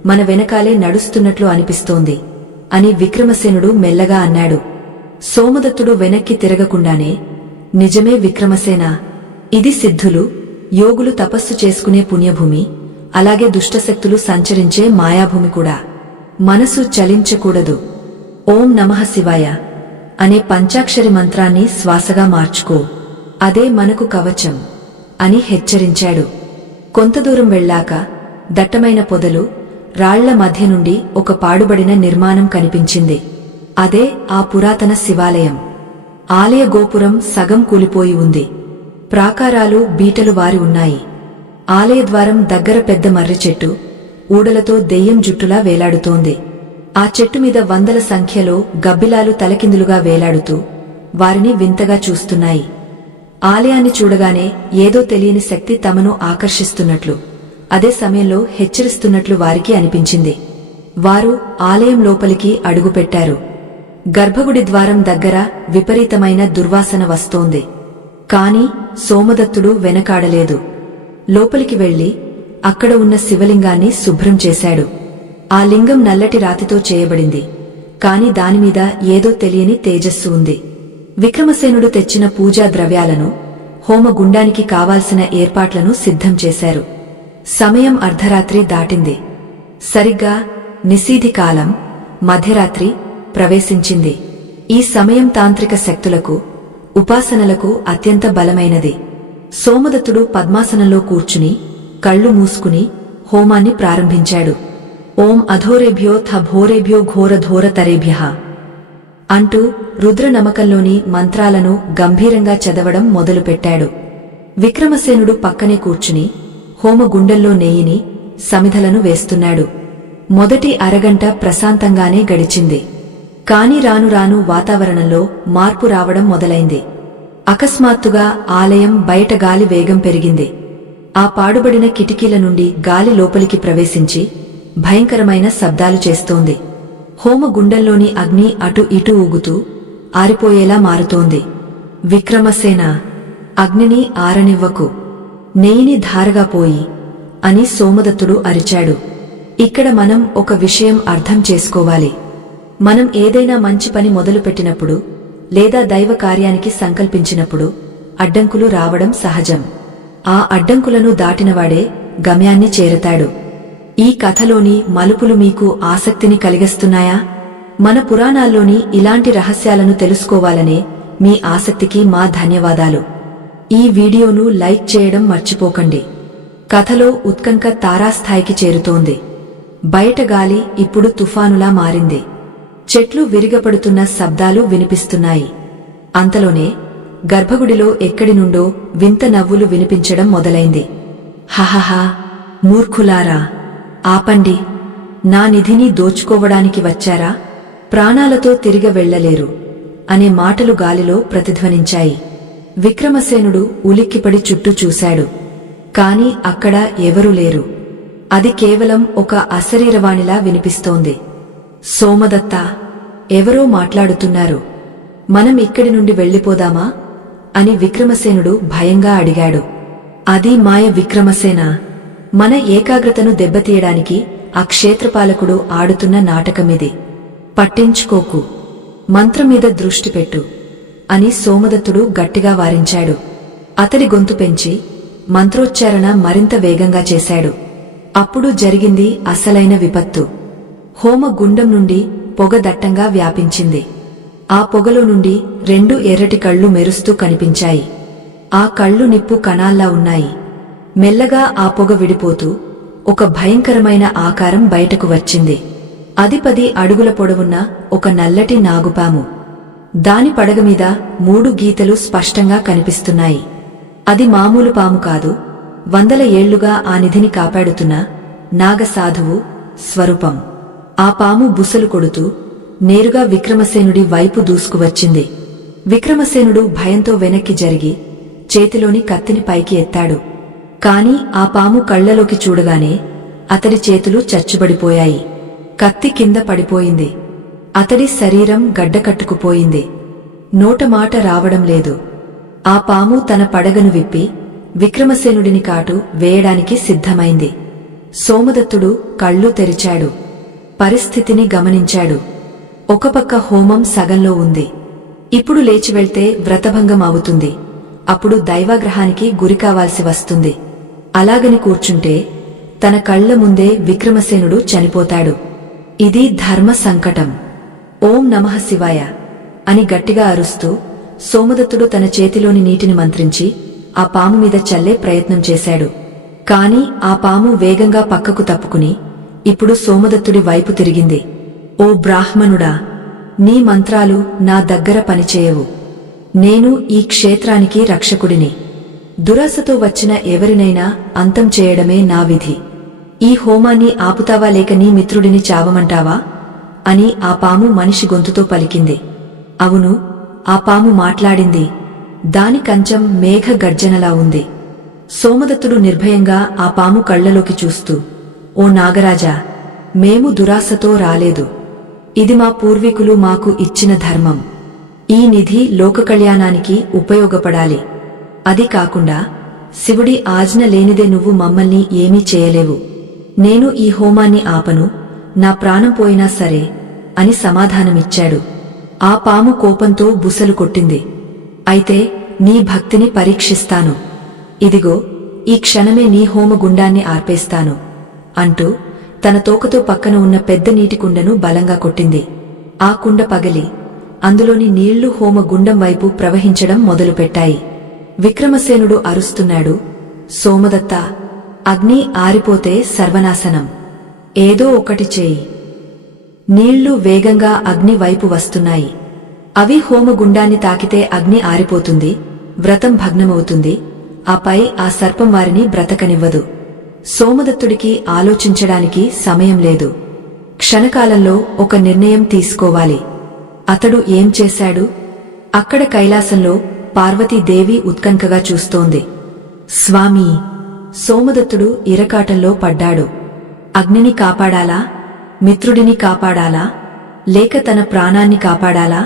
మన వెనకాలే నడుస్తున్నట్లు అనిపిస్తోంది అని విక్రమసేనుడు మెల్లగా అన్నాడు. సోమదత్తుడు వెనక్కి తిరగకుండానే, నిజమే విక్రమసేన, ఇది సిద్ధులు, యోగులు తపస్సు చేసుకునే పుణ్యభూమి, అలాగే దుష్టశక్తులు సంచరించే మాయాభూమి కూడా. మనసు చలించకూడదు. ఓం నమః శివాయ అనే పంచాక్షరి మంత్రాన్ని శ్వాసగా మార్చుకో, అదే మనకు కవచం అని హెచ్చరించాడు. కొంత దూరం వెళ్ళాక దట్టమైన పొదలు, రాళ్ల మధ్య నుండి ఒక పాడుబడిన నిర్మాణం కనిపించింది. అదే ఆ పురాతన శివాలయం. ఆలయ గోపురం సగం కూలిపోయి ఉంది. ప్రాకారాలు బీటలు వారి ఉన్నాయి. ఆలయ ద్వారం దగ్గర పెద్ద మర్రి చెట్టు ఊడలతో దెయ్యం జుట్టులా వేలాడుతోంది. ఆ చెట్టు మీద వందల సంఖ్యలో గబ్బిలాలు తలకిందులుగా వేలాడుతూ వారిని వింతగా చూస్తున్నాయి. ఆలయాన్ని చూడగానే ఏదో తెలియని శక్తి తమను ఆకర్షిస్తున్నట్లు, అదే సమయంలో హెచ్చరిస్తున్నట్లు వారికి అనిపించింది. వారు ఆలయం లోపలికి అడుగుపెట్టారు. గర్భగుడి ద్వారం దగ్గర విపరీతమైన దుర్వాసన వస్తోంది. కాని సోమదత్తుడు వెనకాడలేదు. లోపలికి వెళ్లి అక్కడ ఉన్న శివలింగాన్ని శుభ్రం చేశాడు. ఆ లింగం నల్లటి రాతితో చేయబడింది. కాని దానిమీద ఏదో తెలియని తేజస్సు ఉంది. విక్రమసేనుడు తెచ్చిన పూజా ద్రవ్యాలను, హోమగుండానికి కావాల్సిన ఏర్పాట్లను సిద్ధం చేశారు. సమయం అర్ధరాత్రి దాటింది. సరిగ్గా నిశీధి కాలం, మధ్యరాత్రి ప్రవేశించింది. ఈ సమయం తాంత్రిక శక్తులకు, ఉపాసనలకు అత్యంత బలమైనది. సోమదత్తుడు పద్మాసనంలో కూర్చుని కళ్ళు మూసుకుని హోమాన్ని ప్రారంభించాడు. ఓం అధోరేభ్యో థభోరేభ్యో ఘోరధోరతరేభ్యః అంటూ రుద్రనమకంలోని మంత్రాలను గంభీరంగా చదవడం మొదలుపెట్టాడు. విక్రమసేనుడు పక్కనే కూర్చుని హోమగుండంలో నెయ్యిని, సమిధలను వేస్తున్నాడు. మొదటి అరగంట ప్రశాంతంగానే గడిచింది. కాని రాను రాను వాతావరణంలో మార్పు రావడం మొదలైంది. అకస్మాత్తుగా ఆలయం బయట గాలి వేగం పెరిగింది. ఆ పాడుబడిన కిటికీల నుండి గాలి లోపలికి ప్రవేశించి భయంకరమైన శబ్దాలు చేస్తోంది. హోమగుండంలోని అగ్ని అటు ఇటు ఊగుతూ ఆరిపోయేలా మారుతోంది. విక్రమసేన, అగ్నిని ఆరనివ్వకు, నెయ్యిని ధారగా పోయి అని సోమదత్తుడు అరిచాడు. ఇక్కడ మనం ఒక విషయం అర్థం చేసుకోవాలి. మనం ఏదైనా మంచి పని మొదలుపెట్టినప్పుడు లేదా దైవ కార్యానికి సంకల్పించినప్పుడు అడ్డంకులు రావడం సహజం. ఆ అడ్డంకులను దాటినవాడే గమ్యాన్ని చేరతాడు. ఈ కథలోని మలుపులు మీకు ఆసక్తిని కలిగిస్తున్నాయా? మన పురాణాల్లోని ఇలాంటి రహస్యాలను తెలుసుకోవాలనే మీ ఆసక్తికి మా ధన్యవాదాలు. ఈ వీడియోను లైక్ చేయడం మర్చిపోకండి. కథలో ఉత్కంఠ తారాస్థాయికి చేరుతోంది. బయట గాలి ఇప్పుడు తుఫానులా మారింది. చెట్లు విరిగపడుతున్న శబ్దాలు వినిపిస్తున్నాయి. అంతలోనే గర్భగుడిలో ఎక్కడి నుండో వింత నవ్వులు వినిపించడం మొదలైంది. హహహా, మూర్ఖులారా, ఆపండి! నా నిధిని దోచుకోవడానికి వచ్చారా? ప్రాణాలతో తిరిగి వెళ్లలేరు అనే మాటలు గాలిలో ప్రతిధ్వనించాయి. విక్రమసేనుడు ఉలిక్కిపడి చుట్టూ చూశాడు. కాని అక్కడ ఎవరూ లేరు. అది కేవలం ఒక అశరీరవాణిలా వినిపిస్తోంది. సోమదత్తా, ఎవరో మాట్లాడుతున్నారు. మనం ఇక్కడి నుండి వెళ్ళిపోదామా అని విక్రమసేనుడు భయంగా అడిగాడు. అది మాయ విక్రమసేన. మన ఏకాగ్రతను దెబ్బతీయడానికి ఆ క్షేత్రపాలకుడు ఆడుతున్న నాటకమిది. పట్టించుకోకు, మంత్రమీద దృష్టి పెట్టు అని సోమదత్తుడు గట్టిగా వారించాడు. అతడి గొంతు పెంచి మంత్రోచ్చారణ మరింత వేగంగా చేశాడు. అప్పుడు జరిగింది అసలైన విపత్తు. హోమగుండం నుండి పొగ దట్టంగా వ్యాపించింది. ఆ పొగలో నుండి 2 ఎర్రటి కళ్ళు మెరుస్తూ కనిపించాయి. ఆ కళ్ళు నిప్పు కణాల్లా ఉన్నాయి. మెల్లగా ఆ పొగ విడిపోతూ ఒక భయంకరమైన ఆకారం బయటకు వచ్చింది. అది 10 అడుగుల పొడవున్న ఒక నల్లటి నాగుపాము. దాని పడగమీద 3 గీతలు స్పష్టంగా కనిపిస్తున్నాయి. అది మామూలు పాము కాదు, వందల ఏళ్లుగా ఆ నిధిని కాపాడుతున్న నాగసాధువు స్వరూపం. ఆ పాము బుసలు కొడుతూ నేరుగా విక్రమసేనుడి వైపు దూసుకువచ్చింది. విక్రమసేనుడు భయంతో వెనక్కి జరిగి చేతిలోని కత్తిని పైకి ఎత్తాడు. కాని ఆ పాము కళ్లలోకి చూడగానే అతడి చేతులు చచ్చుబడిపోయాయి. కత్తి కింద పడిపోయింది. అతడి శరీరం గడ్డకట్టుకుపోయింది. నోటమాట రావడం లేదు. ఆ పాము తన పడగను విప్పి విక్రమసేనుడిని కాటు వేయడానికి సిద్ధమైంది. సోమదత్తుడు కళ్ళు తెరిచాడు. పరిస్థితిని గమనించాడు. ఒక పక్క హోమం సగంలో ఉంది. ఇప్పుడు లేచి వెళ్తే వ్రతభంగం అవుతుంది. అప్పుడు దైవాగ్రహానికి గురికావాల్సి వస్తుంది. అలాగని కూర్చుంటే తన కళ్ల ముందే విక్రమసేనుడు చనిపోతాడు. ఇది ధర్మ సంకటం. ఓం నమః శివాయ అని గట్టిగా అరుస్తూ సోమదత్తుడు తన చేతిలోని నీటిని మంత్రించి ఆ పాము మీద చల్లే ప్రయత్నం చేశాడు. కాని ఆ పాము వేగంగా పక్కకు తప్పుకుని ఇప్పుడు సోమదత్తుడి వైపు తిరిగింది. ఓ బ్రాహ్మణుడా, నీ మంత్రాలు నా దగ్గర పనిచేయవు. నేను ఈ క్షేత్రానికి రక్షకుడిని. దురాశతో వచ్చిన ఎవరినైనా అంతం చేయడమే నా విధి. ఈ హోమాన్ని ఆపుతావా లేక నీ మిత్రుడిని చావమంటావా అని ఆ పాము మనిషి గొంతుతో పలికింది. అవును, ఆ పాము మాట్లాడింది. దాని కంచం మేఘ గర్జనలా ఉంది. సోమదత్తుడు నిర్భయంగా ఆ పాము కళ్లలోకి చూస్తూ, ఓ నాగరాజా, మేము దురాశతో రాలేదు. ఇది మా పూర్వీకులు మాకు ఇచ్చిన ధర్మం. ఈ నిధి లోకకళ్యాణానికి ఉపయోగపడాలి. అది కాకుండా శివుడి ఆజ్ఞ లేనిదే నువ్వు మమ్మల్ని ఏమీ చేయలేవు. నేను ఈ హోమాన్ని ఆపను, నా ప్రాణం పోయినా సరే అని సమాధానమిచ్చాడు. ఆ పాము కోపంతో బుసలు కొట్టింది. అయితే నీ భక్తిని పరీక్షిస్తాను. ఇదిగో, ఈ క్షణమే నీ హోమగుండాన్ని ఆర్పేస్తాను అంటూ తన తోకతో పక్కన ఉన్న పెద్ద నీటి కుండను బలంగా కొట్టింది. ఆ కుండ పగిలి అందులోని నీళ్లు హోమగుండం వైపు ప్రవహించడం మొదలుపెట్టాయి. విక్రమసేనుడు అరుస్తున్నాడు, సోమదత్త, అగ్ని ఆరిపోతే సర్వనాశనం. ఏదో ఒకటి చేయి. నీళ్లు వేగంగా అగ్ని వైపు వస్తున్నాయి. అవి హోమగుండాన్ని తాకితే అగ్ని ఆరిపోతుంది, వ్రతం భగ్నమవుతుంది. ఆపై ఆ సర్పం వారిని బ్రతకనివ్వదు. సోమదత్తుడికి ఆలోచించడానికి సమయం లేదు. క్షణకాలంలో ఒక నిర్ణయం తీసుకోవాలి. అతడు ఏం చేశాడు? అక్కడ కైలాసంలో పార్వతీదేవి ఉత్కంఠగా చూస్తోంది. స్వామీ! సోమదత్తుడు ఇరకాటంలో పడ్డాడు. అగ్నిని కాపాడాలా, మిత్రుడిని కాపాడాలా, లేక తన ప్రాణాన్ని కాపాడాలా?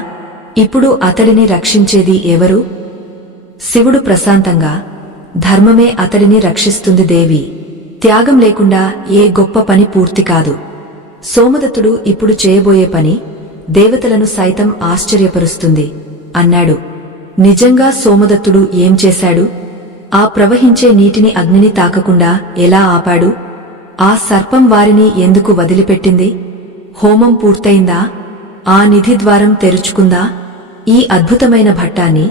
ఇప్పుడు అతడిని రక్షించేది ఎవరు? శివుడు ప్రశాంతంగా, ధర్మమే అతడిని రక్షిస్తుంది దేవి. త్యాగం లేకుండా ఏ గొప్ప పని పూర్తి కాదు. సోమదత్తుడు ఇప్పుడు చేయబోయే పని దేవతలను సైతం ఆశ్చర్యపరుస్తుంది అన్నాడు. నిజంగా సోమదత్తుడు ఏం చేశాడు? ఆ ప్రవహించే నీటిని అగ్నిని తాకకుండా ఎలా ఆపాడు? ఆ సర్పం వారిని ఎందుకు వదిలిపెట్టింది? హోమం పూర్తయిందా? ఆ నిధి ద్వారం తెరుచుకుందా? ఈ అద్భుతమైన ఘట్టాన్ని,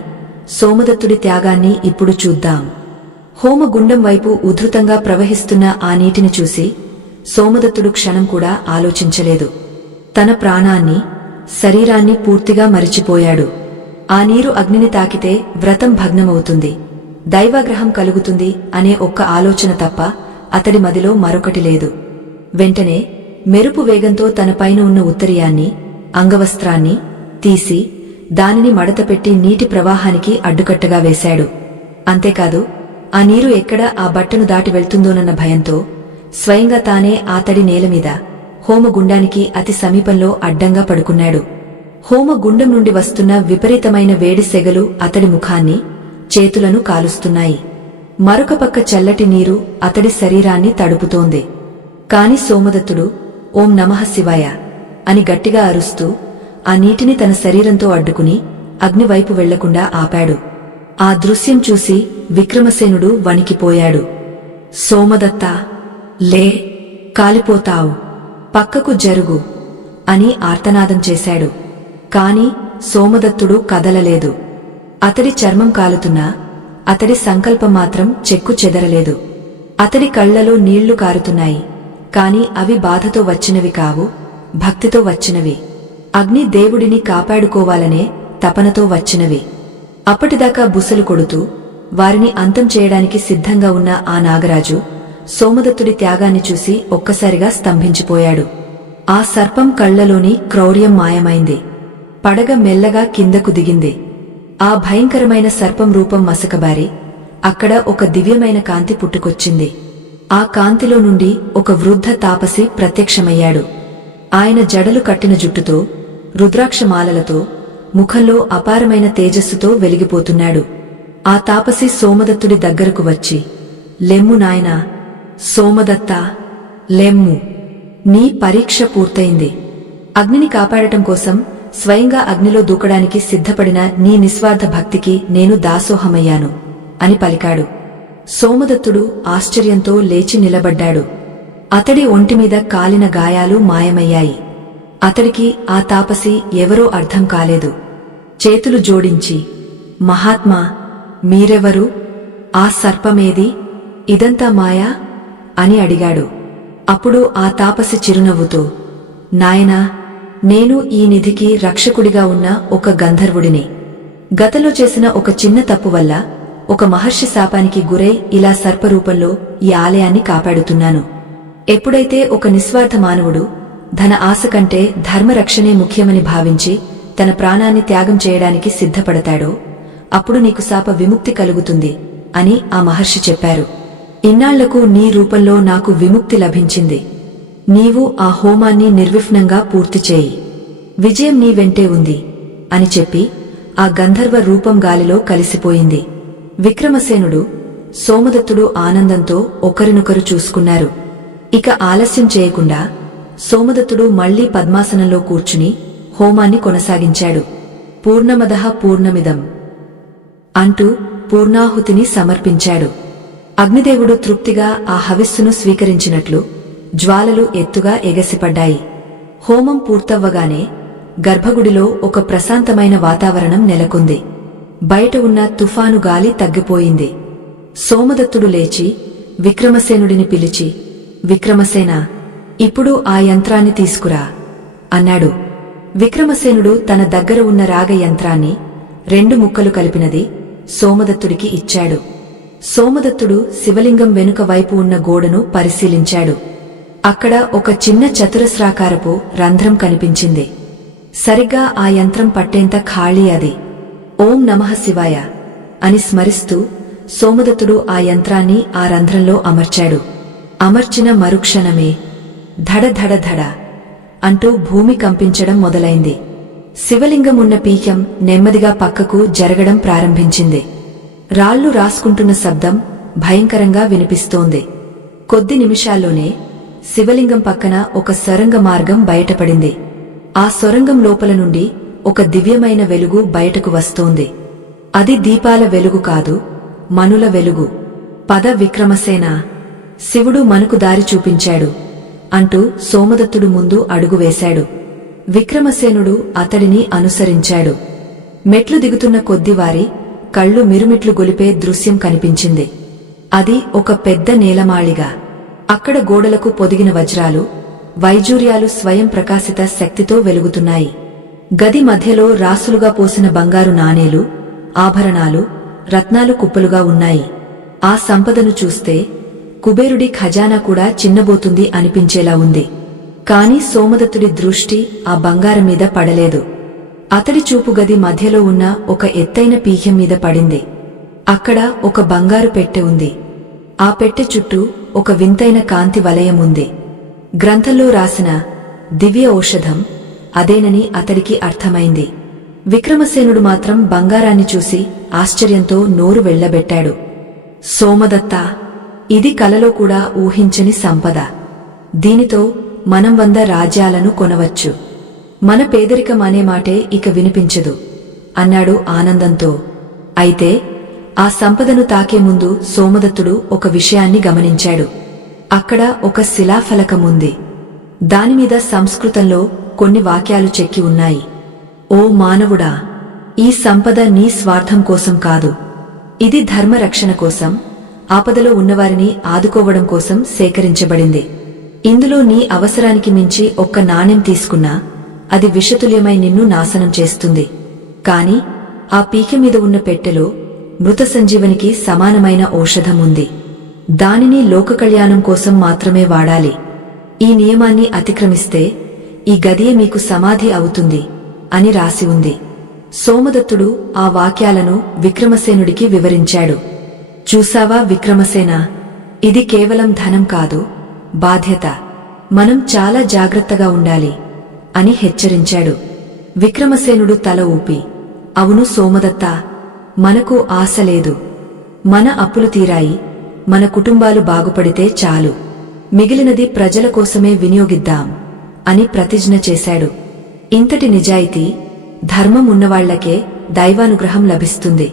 సోమదత్తుడి త్యాగాన్ని ఇప్పుడు చూద్దాం. హోమగుండం వైపు ఉధృతంగా ప్రవహిస్తున్న ఆ నీటిని చూసి సోమదత్తుడు క్షణం కూడా ఆలోచించలేదు. తన ప్రాణాన్ని, శరీరాన్ని పూర్తిగా మరిచిపోయాడు. ఆ నీరు అగ్నిని తాకితే వ్రతం భగ్నమవుతుంది, దైవాగ్రహం కలుగుతుంది అనే ఒక్క ఆలోచన తప్ప అతడి మదిలో మరొకటి లేదు. వెంటనే మెరుపు వేగంతో తన పైన ఉన్న ఉత్తరీయాన్ని, అంగవస్త్రాన్ని తీసి దానిని మడతపెట్టి నీటి ప్రవాహానికి అడ్డుకట్టగా వేశాడు. అంతేకాదు, ఆ నీరు ఎక్కడ ఆ బట్టను దాటి వెళ్తుందోనన్న భయంతో స్వయంగా తానే ఆ తడి నేలమీద హోమగుండానికి అతి సమీపంలో అడ్డంగా పడుకున్నాడు. హోమగుండం నుండి వస్తున్న విపరీతమైన వేడి సెగలు అతడి ముఖాన్ని, చేతులను కాలుస్తున్నాయి. మరొక పక్క చల్లటి నీరు అతడి శరీరాన్ని తడుపుతోంది. కాని సోమదత్తుడు ఓం నమః శివాయ అని గట్టిగా అరుస్తూ ఆ నీటిని తన శరీరంతో అడ్డుకుని అగ్నివైపు వెళ్లకుండా ఆపాడు. ఆ దృశ్యం చూసి విక్రమసేనుడు వణికిపోయాడు. సోమదత్తా, లే, కాలిపోతావు, పక్కకు జరుగు అని ఆర్తనాదం చేశాడు. కాని సోమదత్తుడు కదలలేదు. అతడి చర్మం కాలుతున్నా అతడి సంకల్పం మాత్రం చెక్కు చెదరలేదు. అతడి కళ్లలో నీళ్లు కారుతున్నాయి. కాని అవి బాధతో వచ్చినవి కావు, భక్తితో వచ్చినవి. అగ్ని దేవుడిని కాపాడుకోవాలనే తపనతో వచ్చినవి. అప్పటిదాకా బుసలు కొడుతూ వారిని అంతం చేయడానికి సిద్ధంగా ఉన్న ఆ నాగరాజు సోమదత్తుడి త్యాగాన్ని చూసి ఒక్కసారిగా స్తంభించిపోయాడు. ఆ సర్పం కళ్లలోని క్రౌర్యం మాయమైంది. పడగ మెల్లగా కిందకు దిగింది. ఆ భయంకరమైన సర్పం రూపం మసకబారి అక్కడ ఒక దివ్యమైన కాంతి పుట్టుకొచ్చింది. ఆ కాంతిలో నుండి ఒక వృద్ధ తాపసి ప్రత్యక్షమయ్యాడు. ఆయన జడలు కట్టిన జుట్టుతో, రుద్రాక్షమాలలతో, ముఖంలో అపారమైన తేజస్సుతో వెలిగిపోతున్నాడు. ఆ తాపసి సోమదత్తుడి దగ్గరకు వచ్చి, లెమ్ము నాయనా, సోమదత్తా, లెమ్ము, నీ పరీక్ష పూర్తయింది. అగ్నిని కాపాడటం కోసం స్వయంగా అగ్నిలో దూకడానికి సిద్ధపడిన నీ నిస్వార్థ భక్తికి నేను దాసోహమయ్యాను అని పలికాడు. సోమదత్తుడు ఆశ్చర్యంతో లేచి నిలబడ్డాడు. అతడి ఒంటిమీద కాలిన గాయాలు మాయమయ్యాయి. అతడికి ఆ తాపసి ఎవరో అర్థం కాలేదు. చేతులు జోడించి, మహాత్మా, మీరెవరు? ఆ సర్పమేది? ఇదంతా మాయా అని అడిగాడు. అప్పుడు ఆ తాపసి చిరునవ్వుతో, నాయనా, నేను ఈ నిధికి రక్షకుడిగా ఉన్న ఒక గంధర్వుడిని. గతంలో చేసిన ఒక చిన్న తప్పు వల్ల ఒక మహర్షి శాపానికి గురై ఇలా సర్పరూపంలో ఈ ఆలయాన్ని కాపాడుతున్నాను. ఎప్పుడైతే ఒక నిస్వార్థ మానవుడు ధన ఆశ కంటే ధర్మరక్షణే ముఖ్యమని భావించి తన ప్రాణాన్ని త్యాగం చేయడానికి సిద్ధపడతాడో అప్పుడు నీకు శాప విముక్తి కలుగుతుంది అని ఆ మహర్షి చెప్పారు. ఇన్నాళ్లకు నీ రూపంలో నాకు విముక్తి లభించింది. నీవు ఆ హోమాన్ని నిర్విఘ్నంగా పూర్తిచేయి. విజయం నీ వెంటే ఉంది అని చెప్పి ఆ గంధర్వ రూపం గాలిలో కలిసిపోయింది. విక్రమసేనుడు, సోమదత్తుడు ఆనందంతో ఒకరినొకరు చూసుకున్నారు. ఇక ఆలస్యం చేయకుండా సోమదత్తుడు మళ్లీ పద్మాసనంలో కూర్చుని హోమాన్ని కొనసాగించాడు. పూర్ణమదః పూర్ణమిదం అంటూ పూర్ణాహుతిని సమర్పించాడు. అగ్నిదేవుడు తృప్తిగా ఆ హవిస్సును స్వీకరించినట్లు జ్వాలలు ఎత్తుగా ఎగసిపడ్డాయి. హోమం పూర్తవ్వగానే గర్భగుడిలో ఒక ప్రశాంతమైన వాతావరణం నెలకొంది. బయట ఉన్న తుఫాను గాలి తగ్గిపోయింది. సోమదత్తుడు లేచి విక్రమసేనుడిని పిలిచి, విక్రమసేనా, ఇప్పుడు ఆ యంత్రాన్ని తీసుకురా అన్నాడు. విక్రమసేనుడు తన దగ్గర ఉన్న రాగ యంత్రాన్ని 2 ముక్కలు కలిపినది సోమదత్తుడికి ఇచ్చాడు. సోమదత్తుడు శివలింగం వెనుక వైపు ఉన్న గోడను పరిశీలించాడు. అక్కడ ఒక చిన్న చతురస్రాకారపు రంధ్రం కనిపించింది. సరిగ్గా ఆ యంత్రం పట్టేంత ఖాళీ అది. ఓం నమః శివాయ అని స్మరిస్తూ సోమదత్తుడు ఆ యంత్రాన్ని ఆ రంధ్రంలో అమర్చాడు. అమర్చిన మరుక్షణమే ధడ ధడ ధడ అంటూ భూమి కంపించడం మొదలైంది. శివలింగం ఉన్న పీఠం నెమ్మదిగా పక్కకు జరగడం ప్రారంభించింది. రాళ్లు రాసుకుంటున్న శబ్దం భయంకరంగా వినిపిస్తోంది. కొద్ది నిమిషాల్లోనే శివలింగం పక్కన ఒక సొరంగ మార్గం బయటపడింది. ఆ సొరంగం లోపల నుండి ఒక దివ్యమైన వెలుగు బయటకు వస్తోంది. అది దీపాల వెలుగు కాదు, మనుల వెలుగు. పద విక్రమసేన, శివుడు మనకు దారి చూపించాడు అంటూ సోమదత్తుడు ముందు అడుగు వేశాడు. విక్రమసేనుడు అతడిని అనుసరించాడు. మెట్లు దిగుతున్న కొద్దివారి కళ్ళు మిరుమిట్లు గొలిపే దృశ్యం కనిపించింది. అది ఒక పెద్ద నేలమాళిగా. అక్కడ గోడలకు పొదిగిన వజ్రాలు, వైజూర్యాలు స్వయం ప్రకాశిత శక్తితో వెలుగుతున్నాయి. గది మధ్యలో రాసులుగా పోసిన బంగారు నాణేలు, ఆభరణాలు, రత్నాలు కుప్పలుగా ఉన్నాయి. ఆ సంపదను చూస్తే కుబేరుడి ఖజానా కూడా చిన్నబోతుంది అనిపించేలా ఉంది. కాని సోమదత్తుడి దృష్టి ఆ బంగారం మీద పడలేదు. అతడి చూపు గది మధ్యలో ఉన్న ఒక ఎత్తైన పీఠం మీద పడింది. అక్కడ ఒక బంగారు పెట్టె ఉంది. ఆ పెట్టె చుట్టూ ఒక వింతైన కాంతి వలయం ఉంది. గ్రంథంలో రాసిన దివ్య ఔషధం అదేనని అతడికి అర్థమైంది. విక్రమసేనుడు మాత్రం బంగారాన్ని చూసి ఆశ్చర్యంతో నోరు వెళ్లబెట్టాడు. సోమదత్తా, ఇది కలలో కూడా ఊహించని సంపద. దీనితో మనం 100 రాజ్యాలను కొనవచ్చు. మన పేదరికం అనే మాటే ఇక వినిపించదు అన్నాడు ఆనందంతో. అయితే ఆ సంపదను తాకే ముందు సోమదత్తుడు ఒక విషయాన్ని గమనించాడు. అక్కడ ఒక శిలాఫలకముంది. దానిమీద సంస్కృతంలో కొన్ని వాక్యాలు చెక్కి ఉన్నాయి. ఓ మానవుడా, ఈ సంపద నీ స్వార్థం కోసం కాదు. ఇది ధర్మరక్షణ కోసం, ఆపదలో ఉన్నవారిని ఆదుకోవడం కోసం సేకరించబడింది. ఇందులో నీ అవసరానికి మించి ఒక్క నాణెం తీసుకున్నా అది విషతుల్యమై నిన్ను నాశనం చేస్తుంది. కాని ఆ పీక మీద ఉన్న పెట్టెలో మృత సంజీవనికి సమానమైన ఔషధం ఉంది. దానిని లోకకళ్యాణం కోసం మాత్రమే వాడాలి. ఈ నియమాన్ని అతిక్రమిస్తే ఈ గదియే మీకు సమాధి అవుతుంది అని రాసి ఉంది. సోమదత్తుడు ఆ వాక్యాలను విక్రమసేనుడికి వివరించాడు. చూసావా విక్రమసేన, ఇది కేవలం ధనం కాదు, బాధ్యత. మనం చాలా జాగ్రత్తగా ఉండాలి అని హెచ్చరించాడు. విక్రమసేనుడు తల ఊపి, అవును సోమదత్తా, మనకు ఆశ లేదు. మన అప్పులు తీరాయి, మన కుటుంబాలు బాగుపడితే చాలు. మిగిలినది ప్రజల కోసమే వినియోగిద్దాం అని ప్రతిజ్ఞ చేశాడు. ఇంతటి నిజాయితీ, ధర్మం ఉన్నవాళ్లకే దైవానుగ్రహం లభిస్తుంది.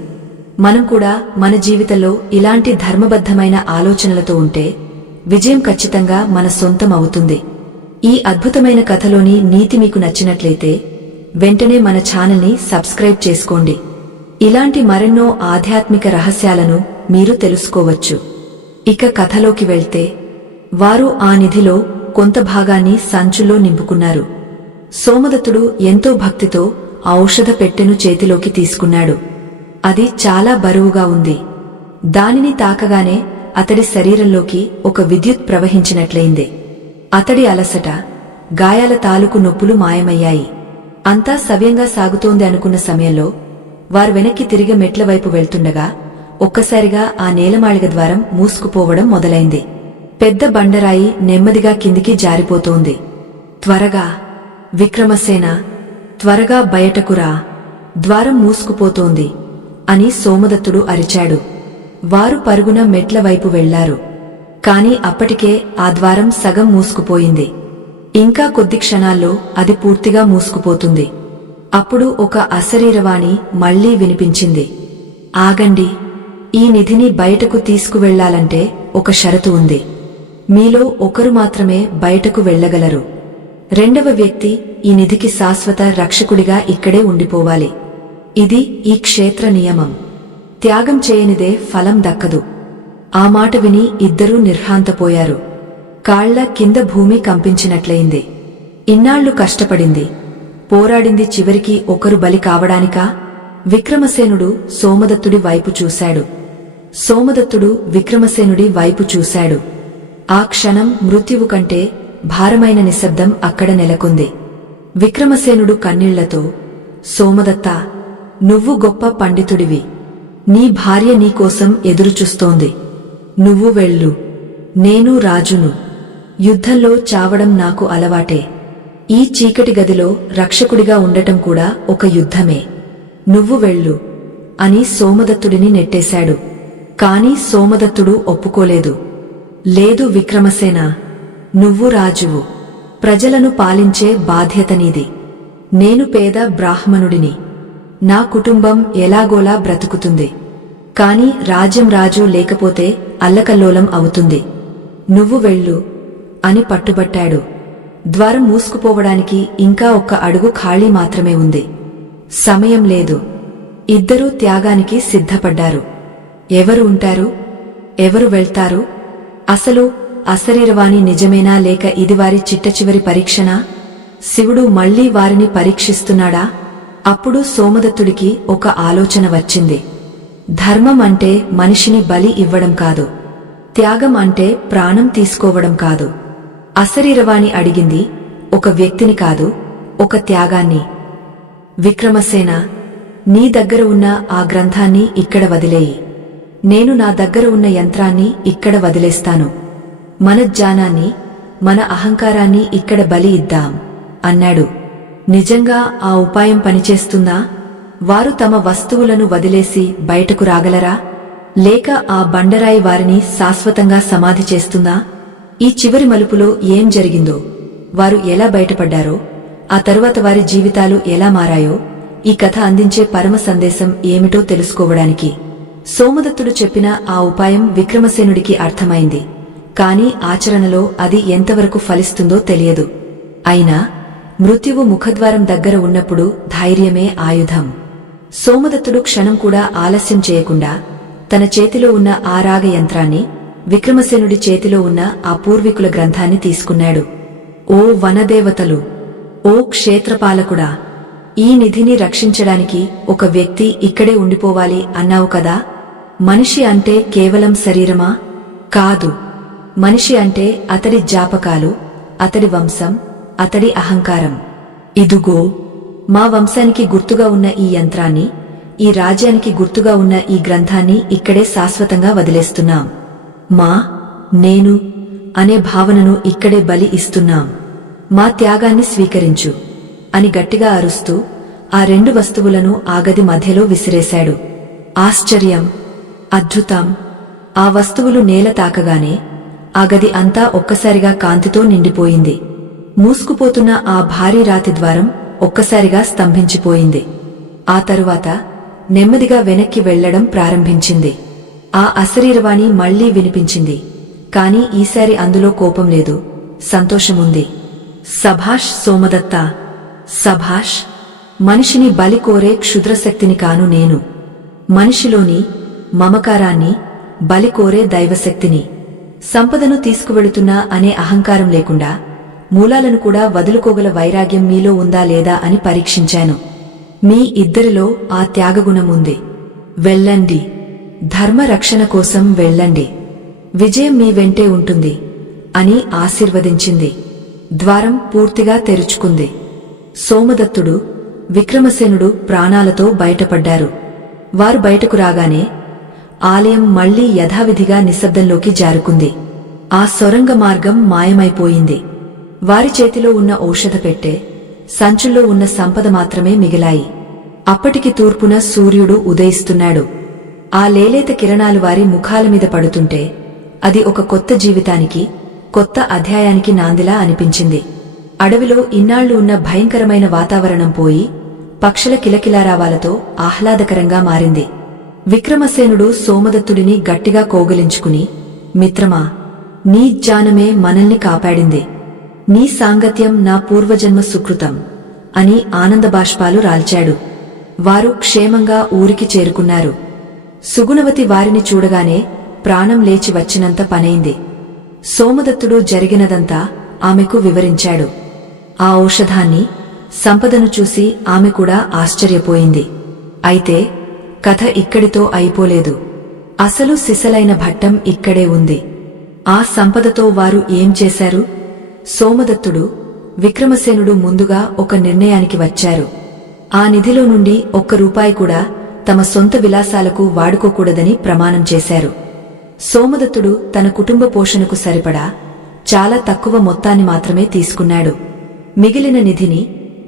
మనం కూడా మన జీవితంలో ఇలాంటి ధర్మబద్ధమైన ఆలోచనలతో ఉంటే విజయం ఖచ్చితంగా మన సొంతం అవుతుంది. ఈ అద్భుతమైన కథలోని నీతి మీకు నచ్చినట్లయితే వెంటనే మన ఛానల్ని సబ్స్క్రైబ్ చేసుకోండి. ఇలాంటి మరెన్నో ఆధ్యాత్మిక రహస్యాలను మీరు తెలుసుకోవచ్చు. ఇక కథలోకి వెళ్తే, వారు ఆ నిధిలో కొంత భాగాన్ని సంచుల్లో నింపుకున్నారు. సోమదత్తుడు ఎంతో భక్తితో ఆ ఔషధ పెట్టెను చేతిలోకి తీసుకున్నాడు. అది చాలా బరువుగా ఉంది. దానిని తాకగానే అతడి శరీరంలోకి ఒక విద్యుత్ ప్రవహించినట్లయింది. అతడి అలసట, గాయాల తాలూకు నొప్పులు మాయమయ్యాయి. అంతా సవ్యంగా సాగుతోంది అనుకున్న సమయంలో వారు వెనక్కి తిరిగి మెట్ల వైపు వెళ్తుండగా ఒక్కసారిగా ఆ నేలమాళిగ ద్వారం మూసుకుపోవడం మొదలైంది. పెద్ద బండరాయి నెమ్మదిగా కిందికి జారిపోతోంది. త్వరగా విక్రమసేన, త్వరగా బయటకు రా, ద్వారం మూసుకుపోతోంది అని సోమదత్తుడు అరిచాడు. వారు పరుగున మెట్ల వైపు వెళ్లారు. కాని అప్పటికే ఆ ద్వారం సగం మూసుకుపోయింది. ఇంకా కొద్ది క్షణాల్లో అది పూర్తిగా మూసుకుపోతుంది. అప్పుడు ఒక అశరీరవాణి మళ్లీ వినిపించింది. ఆగండి, ఈ నిధిని బయటకు తీసుకువెళ్లాలంటే ఒక షరతు ఉంది. మీలో ఒకరు మాత్రమే బయటకు వెళ్లగలరు. రెండవ వ్యక్తి ఈ నిధికి శాశ్వత రక్షకుడిగా ఇక్కడే ఉండిపోవాలి. ఇది ఈ క్షేత్ర నియమం. త్యాగం చేయనిదే ఫలం దక్కదు. ఆ మాట విని ఇద్దరూ నిర్హాంతపోయారు. కాళ్ల కింద భూమి కంపించినట్లయింది. ఇన్నాళ్లు కష్టపడింది, పోరాడింది చివరికి ఒకరు బలి కావడానికా? విక్రమసేనుడు సోమదత్తుడి వైపు చూశాడు. సోమదత్తుడు విక్రమసేనుడి వైపు చూశాడు. ఆ క్షణం మృత్యువు కంటే భారమైన నిశ్శబ్దం అక్కడ నెలకొంది. విక్రమసేనుడు కన్నీళ్లతో, సోమదత్తా, నువ్వు గొప్ప పండితుడివి. నీ భార్య నీకోసం ఎదురుచూస్తోంది. నువ్వు వెళ్ళు. నేను రాజును. యుద్ధంలో చావడం నాకు అలవాటే. ఈ చీకటి గదిలో రక్షకుడిగా ఉండటం కూడా ఒక యుద్ధమే. నువ్వు వెళ్ళు అని సోమదత్తుడిని నెట్టేశాడు. కాని సోమదత్తుడు ఒప్పుకోలేదు. లేదు విక్రమసేన, నువ్వు రాజువు. ప్రజలను పాలించే బాధ్యత నీది. నేను పేద బ్రాహ్మణుడిని. నా కుటుంబం ఎలాగోలా బ్రతుకుతుంది. కాని రాజ్యం రాజు లేకపోతే అల్లకల్లోలం అవుతుంది. నువ్వు వెళ్ళు అని పట్టుబట్టాడు. ద్వారం మూసుకుపోవడానికి ఇంకా ఒక్క అడుగు ఖాళీ మాత్రమే ఉంది. సమయం లేదు. ఇద్దరూ త్యాగానికి సిద్ధపడ్డారు. ఎవరు ఉంటారు? ఎవరు వెళ్తారు? అసలు అశరీరవాణి నిజమేనా, లేక ఇది వారి చిట్టచివరి పరీక్షనా? శివుడు మళ్లీ వారిని పరీక్షిస్తున్నాడా? అప్పుడు సోమదత్తుడికి ఒక ఆలోచన వచ్చింది. ధర్మం అంటే మనిషిని బలి ఇవ్వడం కాదు. త్యాగం అంటే ప్రాణం తీసుకోవడం కాదు. అశరీరవాణి అడిగింది ఒక వ్యక్తిని కాదు, ఒక త్యాగాన్ని. విక్రమసేన, నీ దగ్గర ఉన్న ఆ గ్రంథాన్ని ఇక్కడ వదిలేయి. నేను నా దగ్గర ఉన్న యంత్రాన్ని ఇక్కడ వదిలేస్తాను. మన జ్ఞానాన్ని, మన అహంకారాన్ని ఇక్కడ బలి ఇద్దాం అన్నాడు. నిజంగా ఆ ఉపాయం పనిచేస్తుందా? వారు తమ వస్తువులను వదిలేసి బయటకు రాగలరా? లేక ఆ బండరాయి వారిని శాశ్వతంగా సమాధి చేస్తుందా? ఈ చివరి మలుపులో ఏం జరిగిందో, వారు ఎలా బయటపడ్డారో, ఆ తరువాత వారి జీవితాలు ఎలా మారాయో ఈ కథ అందించే పరమ సందేశం ఏమిటో తెలుసుకోవడానికి సోమదత్తుడు చెప్పిన ఆ ఉపాయం విక్రమసేనుడికి అర్థమైంది. కాని ఆచరణలో అది ఎంతవరకు ఫలిస్తుందో తెలియదు. అయినా మృత్యువు ముఖద్వారం దగ్గర ఉన్నప్పుడు ధైర్యమే ఆయుధం. సోమదత్తుడు క్షణం కూడా ఆలస్యం చేయకుండా తన చేతిలో ఉన్న ఆ రాగ యంత్రాన్ని, విక్రమసేనుడి చేతిలో ఉన్న ఆ పూర్వీకుల గ్రంథాన్ని తీసుకున్నాడు. ఓ వనదేవతలు, ఓ క్షేత్రపాలకుడా, ఈ నిధిని రక్షించడానికి ఒక వ్యక్తి ఇక్కడే ఉండిపోవాలి అన్నావు కదా? మనిషి అంటే కేవలం శరీరమా? కాదు. మనిషి అంటే అతడి జ్ఞాపకాలు, అతడి వంశం, అతడి అహంకారం. ఇదుగో, మా వంశానికి గుర్తుగా ఉన్న ఈ యంత్రాన్ని, ఈ రాజ్యానికి గుర్తుగా ఉన్న ఈ గ్రంథాన్ని ఇక్కడే శాశ్వతంగా వదిలేస్తున్నాం. మా, నేను అనే భావనను ఇక్కడే బలి ఇస్తున్నాం. మా త్యాగాన్ని స్వీకరించు అని గట్టిగా అరుస్తూ ఆ రెండు వస్తువులను ఆ గది మధ్యలో విసిరేశాడు. ఆశ్చర్యం, అద్భుతం! ఆ వస్తువులు నేల తాకగానే ఆ గది అంతా ఒక్కసారిగా కాంతితో నిండిపోయింది. మూసుకుపోతున్న ఆ భారీ రాతి ద్వారం ఒక్కసారిగా స్తంభించిపోయింది. ఆ తరువాత నెమ్మదిగా వెనక్కి వెళ్లడం ప్రారంభించింది. ఆ అశరీరవాణి మళ్లీ వినిపించింది. కాని ఈసారి అందులో కోపం లేదు, సంతోషముంది. సభాష్ సోమదత్తా, సభాష్! మనిషిని బలి కోరే క్షుద్రశక్తిని కాను నేను. మనిషిలోని మమకారాన్ని బలి కోరే దైవశక్తిని. సంపదను తీసుకువెళుతున్నా అనే అహంకారం లేకుండా మూలాలను కూడా వదులుకోగల వైరాగ్యం మీలో ఉందా లేదా అని పరీక్షించాను. మీ ఇద్దరిలో ఆ త్యాగగుణం ఉంది. వెళ్ళండి. ధర్మ రక్షణ కోసం వెళ్ళండి. విజయం మీ వెంటే ఉంటుంది అని ఆశీర్వదించింది. ద్వారం పూర్తిగా తెరుచుకుంది. సోమదత్తుడు, విక్రమసేనుడు ప్రాణాలతో బయటపడ్డారు. వారు బయటకు రాగానే ఆలయం మళ్లీ యథావిధిగా నిశ్శబ్దంలోకి జారుకుంది. ఆ సొరంగ మార్గం మాయమైపోయింది. వారి చేతిలో ఉన్న ఔషధ పెట్టె, సంచుల్లో ఉన్న సంపద మాత్రమే మిగిలాయి. అప్పటికి తూర్పున సూర్యుడు ఉదయిస్తున్నాడు. ఆ లేలేత కిరణాలు వారి ముఖాల మీద పడుతుంటే అది ఒక కొత్త జీవితానికి, కొత్త అధ్యాయానికి నాందిలా అనిపించింది. అడవిలో ఇన్నాళ్లు ఉన్న భయంకరమైన వాతావరణం పోయి పక్షుల కిలకిలారావాలతో ఆహ్లాదకరంగా మారింది. విక్రమసేనుడు సోమదత్తుడిని గట్టిగా కోగలించుకుని, మిత్రమా, నీ జ్ఞానమే మనల్ని కాపాడింది. నీ సాంగత్యం నా పూర్వజన్మ సుకృతం అని ఆనందబాష్పాలు రాల్చాడు. వారు క్షేమంగా ఊరికి చేరుకున్నారు. సుగుణవతి వారిని చూడగానే ప్రాణం లేచి వచ్చినంత పనైంది. సోమదత్తుడు జరిగినదంతా ఆమెకు వివరించాడు. ఆ ఔషధాన్ని, సంపదను చూసి ఆమె కూడా ఆశ్చర్యపోయింది. అయితే కథ ఇక్కడితో అయిపోలేదు. అసలు సిసలైన భట్టం ఇక్కడే ఉంది. ఆ సంపదతో వారు ఏం చేశారు? సోమదత్తుడు, విక్రమసేనుడు ముందుగా ఒక నిర్ణయానికి వచ్చారు. ఆ నిధిలో నుండి ₹1 కూడా తమ సొంత విలాసాలకు వాడుకోకూడదని ప్రమాణం చేశారు. సోమదత్తుడు తన కుటుంబ పోషణకు సరిపడా చాలా తక్కువ మొత్తాన్ని మాత్రమే తీసుకున్నాడు. మిగిలిన నిధిని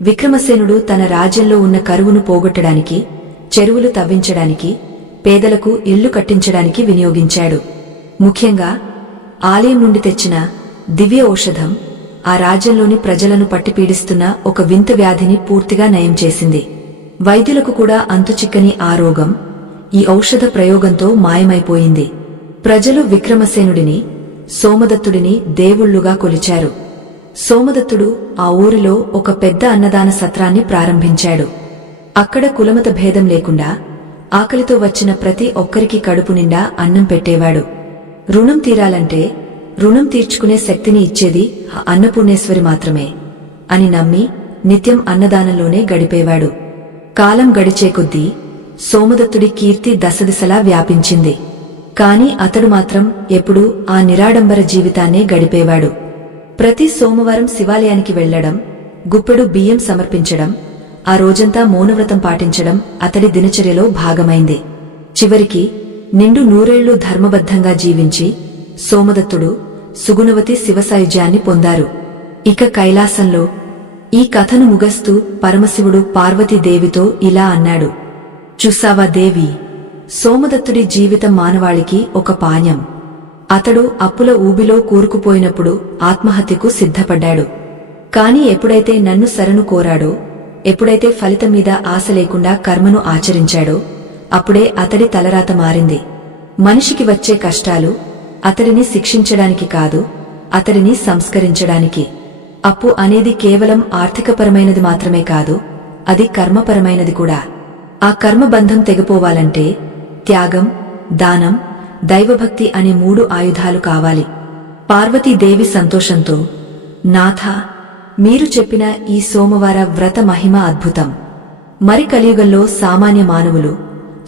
విక్రమసేనుడు తన రాజ్యంలో ఉన్న కరువును పోగొట్టడానికి, చెరువులు తవ్వించడానికి, పేదలకు ఇళ్లు కట్టించడానికి వినియోగించాడు. ముఖ్యంగా ఆలయం నుండి తెచ్చిన దివ్య ఔషధం ఆ రాజ్యంలోని ప్రజలను పట్టిపీడిస్తున్న ఒక వింత వ్యాధిని పూర్తిగా నయం చేసింది. వైద్యులకు కూడా అంతుచిక్కని ఆ రోగం ఈ ఔషధ ప్రయోగంతో మాయమైపోయింది. ప్రజలు విక్రమసేనుడిని, సోమదత్తుడిని దేవుళ్లుగా కొలిచారు. సోమదత్తుడు ఆ ఊరిలో ఒక పెద్ద అన్నదాన సత్రాన్ని ప్రారంభించాడు. అక్కడ కులమత భేదం లేకుండా ఆకలితో వచ్చిన ప్రతి ఒక్కరికి కడుపు నిండా అన్నం పెట్టేవాడు. రుణం తీరాలంటే రుణం తీర్చుకునే శక్తిని ఇచ్చేది ఆ అన్నపూర్ణేశ్వరి మాత్రమే అని నమ్మి నిత్యం అన్నదానంలోనే గడిపేవాడు. కాలం గడిచే కొద్దీ సోమదత్తుడి కీర్తి దశదిశలా వ్యాపించింది. కాని అతడు మాత్రం ఎప్పుడూ ఆ నిరాడంబర జీవితాన్నే గడిపేవాడు. ప్రతి సోమవారం శివాలయానికి వెళ్లడం, గుప్పెడు బియ్యం సమర్పించడం, ఆ రోజంతా మౌనవ్రతం పాటించడం అతడి దినచర్యలో భాగమైంది. చివరికి నిండు 100 ఏళ్లు ధర్మబద్ధంగా జీవించి సోమదత్తుడు, సుగుణవతి శివసాయుజ్యాన్ని పొందారు. ఇక కైలాసంలో ఈ కథను ముగస్తూ పరమశివుడు పార్వతీదేవితో ఇలా అన్నాడు. చూసావా దేవి, సోమదత్తుడి జీవితం మానవాళికి ఒక పాణ్యం. అతడు అప్పుల ఊబిలో కూరుకుపోయినప్పుడు ఆత్మహత్యకు సిద్ధపడ్డాడు. కాని ఎప్పుడైతే నన్ను శరణు కోరాడో, ఎప్పుడైతే ఫలితం మీద ఆశ లేకుండా కర్మను ఆచరించాడో అప్పుడే అతడి తలరాత మారింది. మనిషికి వచ్చే కష్టాలు అతడిని శిక్షించడానికి కాదు, అతడిని సంస్కరించడానికి. అప్పు అనేది కేవలం ఆర్థికపరమైనది మాత్రమే కాదు, అది కర్మపరమైనది కూడా. ఆ కర్మబంధం తెగిపోవాలంటే త్యాగం, దానం, దైవభక్తి అనే 3 ఆయుధాలు కావాలి. పార్వతీదేవి సంతోషంతో, నాథా, మీరు చెప్పిన ఈ సోమవార వ్రత మహిమ అద్భుతం. మరి కలియుగంలో సామాన్య మానవులు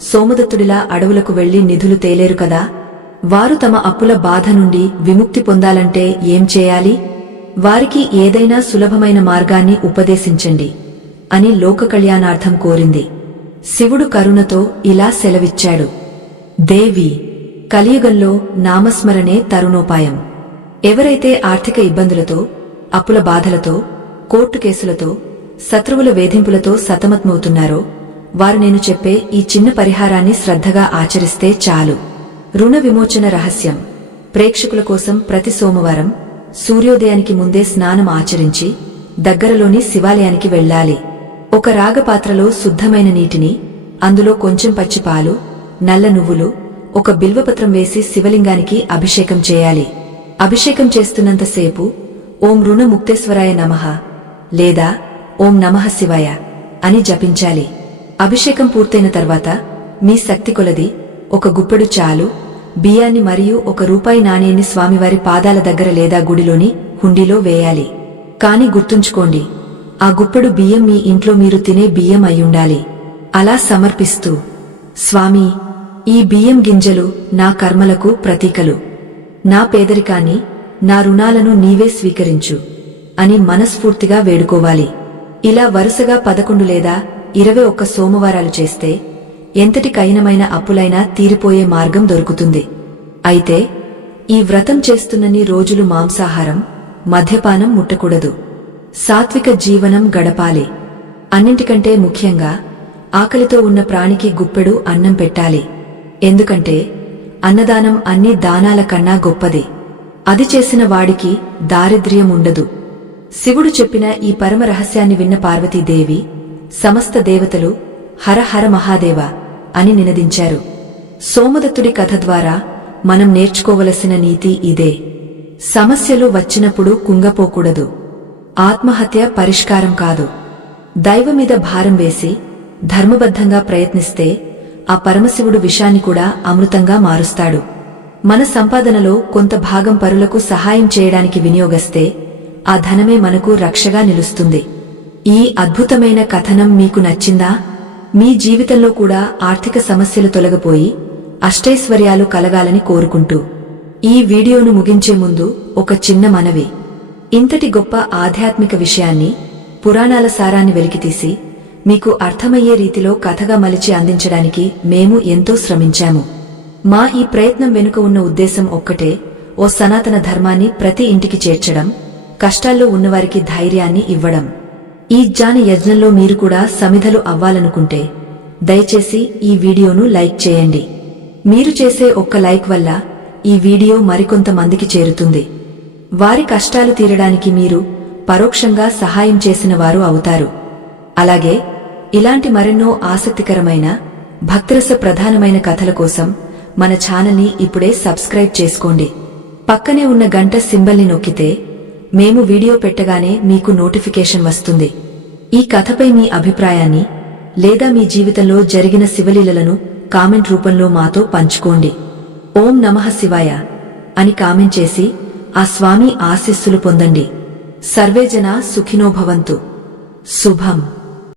సోమదత్తుడిలా అడవులకు వెళ్లి నిధులు తేలేరు కదా. వారు తమ అప్పుల బాధ నుండి విముక్తి పొందాలంటే ఏం చేయాలి? వారికి ఏదైనా సులభమైన మార్గాన్ని ఉపదేశించండి అని లోక కళ్యాణార్థం కోరింది. శివుడు కరుణతో ఇలా సెలవిచ్చాడు. దేవి, కలియుగంలో నామస్మరణే తరుణోపాయం. ఎవరైతే ఆర్థిక ఇబ్బందులతో, అప్పుల బాధలతో, కోర్టు కేసులతో, శత్రువుల వేధింపులతో సతమతమవుతున్నారో వారు నేను చెప్పే ఈ చిన్న పరిహారాన్ని శ్రద్ధగా ఆచరిస్తే చాలు. రుణ విమోచన రహస్యం. ప్రేక్షకుల కోసం ప్రతి సోమవారం సూర్యోదయానికి ముందే స్నానం ఆచరించి దగ్గరలోని శివాలయానికి వెళ్లాలి. ఒక రాగపాత్రలో శుద్ధమైన నీటిని, అందులో కొంచెం పచ్చిపాలు, నల్ల నువ్వులు, ఒక బిల్వపత్రం వేసి శివలింగానికి అభిషేకం చేయాలి. అభిషేకం చేస్తున్నంతసేపు ఓం రుణ ముక్తేశ్వరాయ నమః లేదా ఓం నమః శివాయ అని జపించాలి. అభిషేకం పూర్తయిన తర్వాత మీ శక్తి కొలది ఒక గుప్పెడు చాలు, బియ్యాన్ని మరియు ₹1 నాణేన్ని స్వామివారి పాదాల దగ్గర లేదా గుడిలోని హుండీలో వేయాలి. కాని గుర్తుంచుకోండి, ఆ గుప్పెడు బియ్యం మీ ఇంట్లో మీరు తినే బియ్యం అయ్యుండాలి. అలా సమర్పిస్తూ, స్వామీ, ఈ బియ్యం గింజలు నా కర్మలకు ప్రతీకలు, నా పేదరికాన్ని, నా రుణాలను నీవే స్వీకరించు అని మనస్ఫూర్తిగా వేడుకోవాలి. ఇలా వరుసగా 11 లేదా 21 సోమవారాలు చేస్తే ఎంతటి కఠినమైన అప్పులైనా తీరిపోయే మార్గం దొరుకుతుంది. అయితే ఈ వ్రతం చేస్తున్నన్ని రోజులు మాంసాహారం, మద్యపానం ముట్టకూడదు. సాత్విక జీవనం గడపాలి. అన్నింటికంటే ముఖ్యంగా ఆకలితో ఉన్న ప్రాణికి గుప్పెడు అన్నం పెట్టాలి. ఎందుకంటే అన్నదానం అన్ని దానాల కన్నా గొప్పది. అది చేసిన వాడికి దారిద్ర్యం ఉండదు. శివుడు చెప్పిన ఈ పరమ రహస్యాన్ని విన్న పార్వతీదేవి సమస్త దేవతలు హర హర మహాదేవ అని నినదించారు. సోమదత్తుడి కథ ద్వారా మనం నేర్చుకోవలసిన నీతి ఇదే. సమస్యలు వచ్చినప్పుడు కుంగపోకూడదు. ఆత్మహత్య పరిష్కారం కాదు. దైవమీద భారం వేసి ధర్మబద్ధంగా ప్రయత్నిస్తే ఆ పరమశివుడు విషాన్ని కూడా అమృతంగా మారుస్తాడు. మన సంపాదనలో కొంత భాగం పరులకు సహాయం చేయడానికి వినియోగిస్తే ఆ ధనమే మనకు రక్షగా నిలుస్తుంది. ఈ అద్భుతమైన కథనం మీకు నచ్చిందా? మీ జీవితంలో కూడా ఆర్థిక సమస్యలు తొలగిపోయి అష్టైశ్వర్యాలు కలగాలని కోరుకుంటూ ఈ వీడియోను ముగించే ముందు ఒక చిన్న మనవి. ఇంతటి గొప్ప ఆధ్యాత్మిక విషయాన్ని, పురాణాల సారాన్ని వెలికితీసి మీకు అర్థమయ్యే రీతిలో కథగా మలిచి అందించడానికి మేము ఎంతో శ్రమించాము. మా ఈ ప్రయత్నం వెనుక ఉన్న ఉద్దేశం ఒక్కటే, ఓ సనాతన ధర్మాన్ని ప్రతి ఇంటికి చేర్చడం, కష్టాల్లో ఉన్నవారికి ధైర్యాన్ని ఇవ్వడం. ఈ జ్ఞాన యజ్ఞంలో మీరు కూడా సమిధలు అవ్వాలనుకుంటే దయచేసి ఈ వీడియోను లైక్ చేయండి. మీరు చేసే ఒక్క లైక్ వల్ల ఈ వీడియో మరికొంతమందికి చేరుతుంది. వారి కష్టాలు తీరడానికి మీరు పరోక్షంగా సహాయం చేసిన వారు అవుతారు. అలాగే ఇలాంటి మరెన్నో ఆసక్తికరమైన, భక్తిరస ప్రధానమైన కథల కోసం మన ఛానల్ని ఇప్పుడే సబ్స్క్రైబ్ చేసుకోండి. పక్కనే ఉన్న గంట సింబల్ని నొక్కితే మేము వీడియో పెట్టగానే మీకు నోటిఫికేషన్ వస్తుంది. ఈ కథపై మీ అభిప్రాయాన్ని లేదా మీ జీవితంలో జరిగిన శివలీలలను కామెంట్ రూపంలో మాతో పంచుకోండి. ఓం నమః శివాయ అని కామెంట్ చేసి ఆ స్వామి ఆశీస్సులు పొందండి. సర్వేజన సుఖినో భవంతు. శుభం.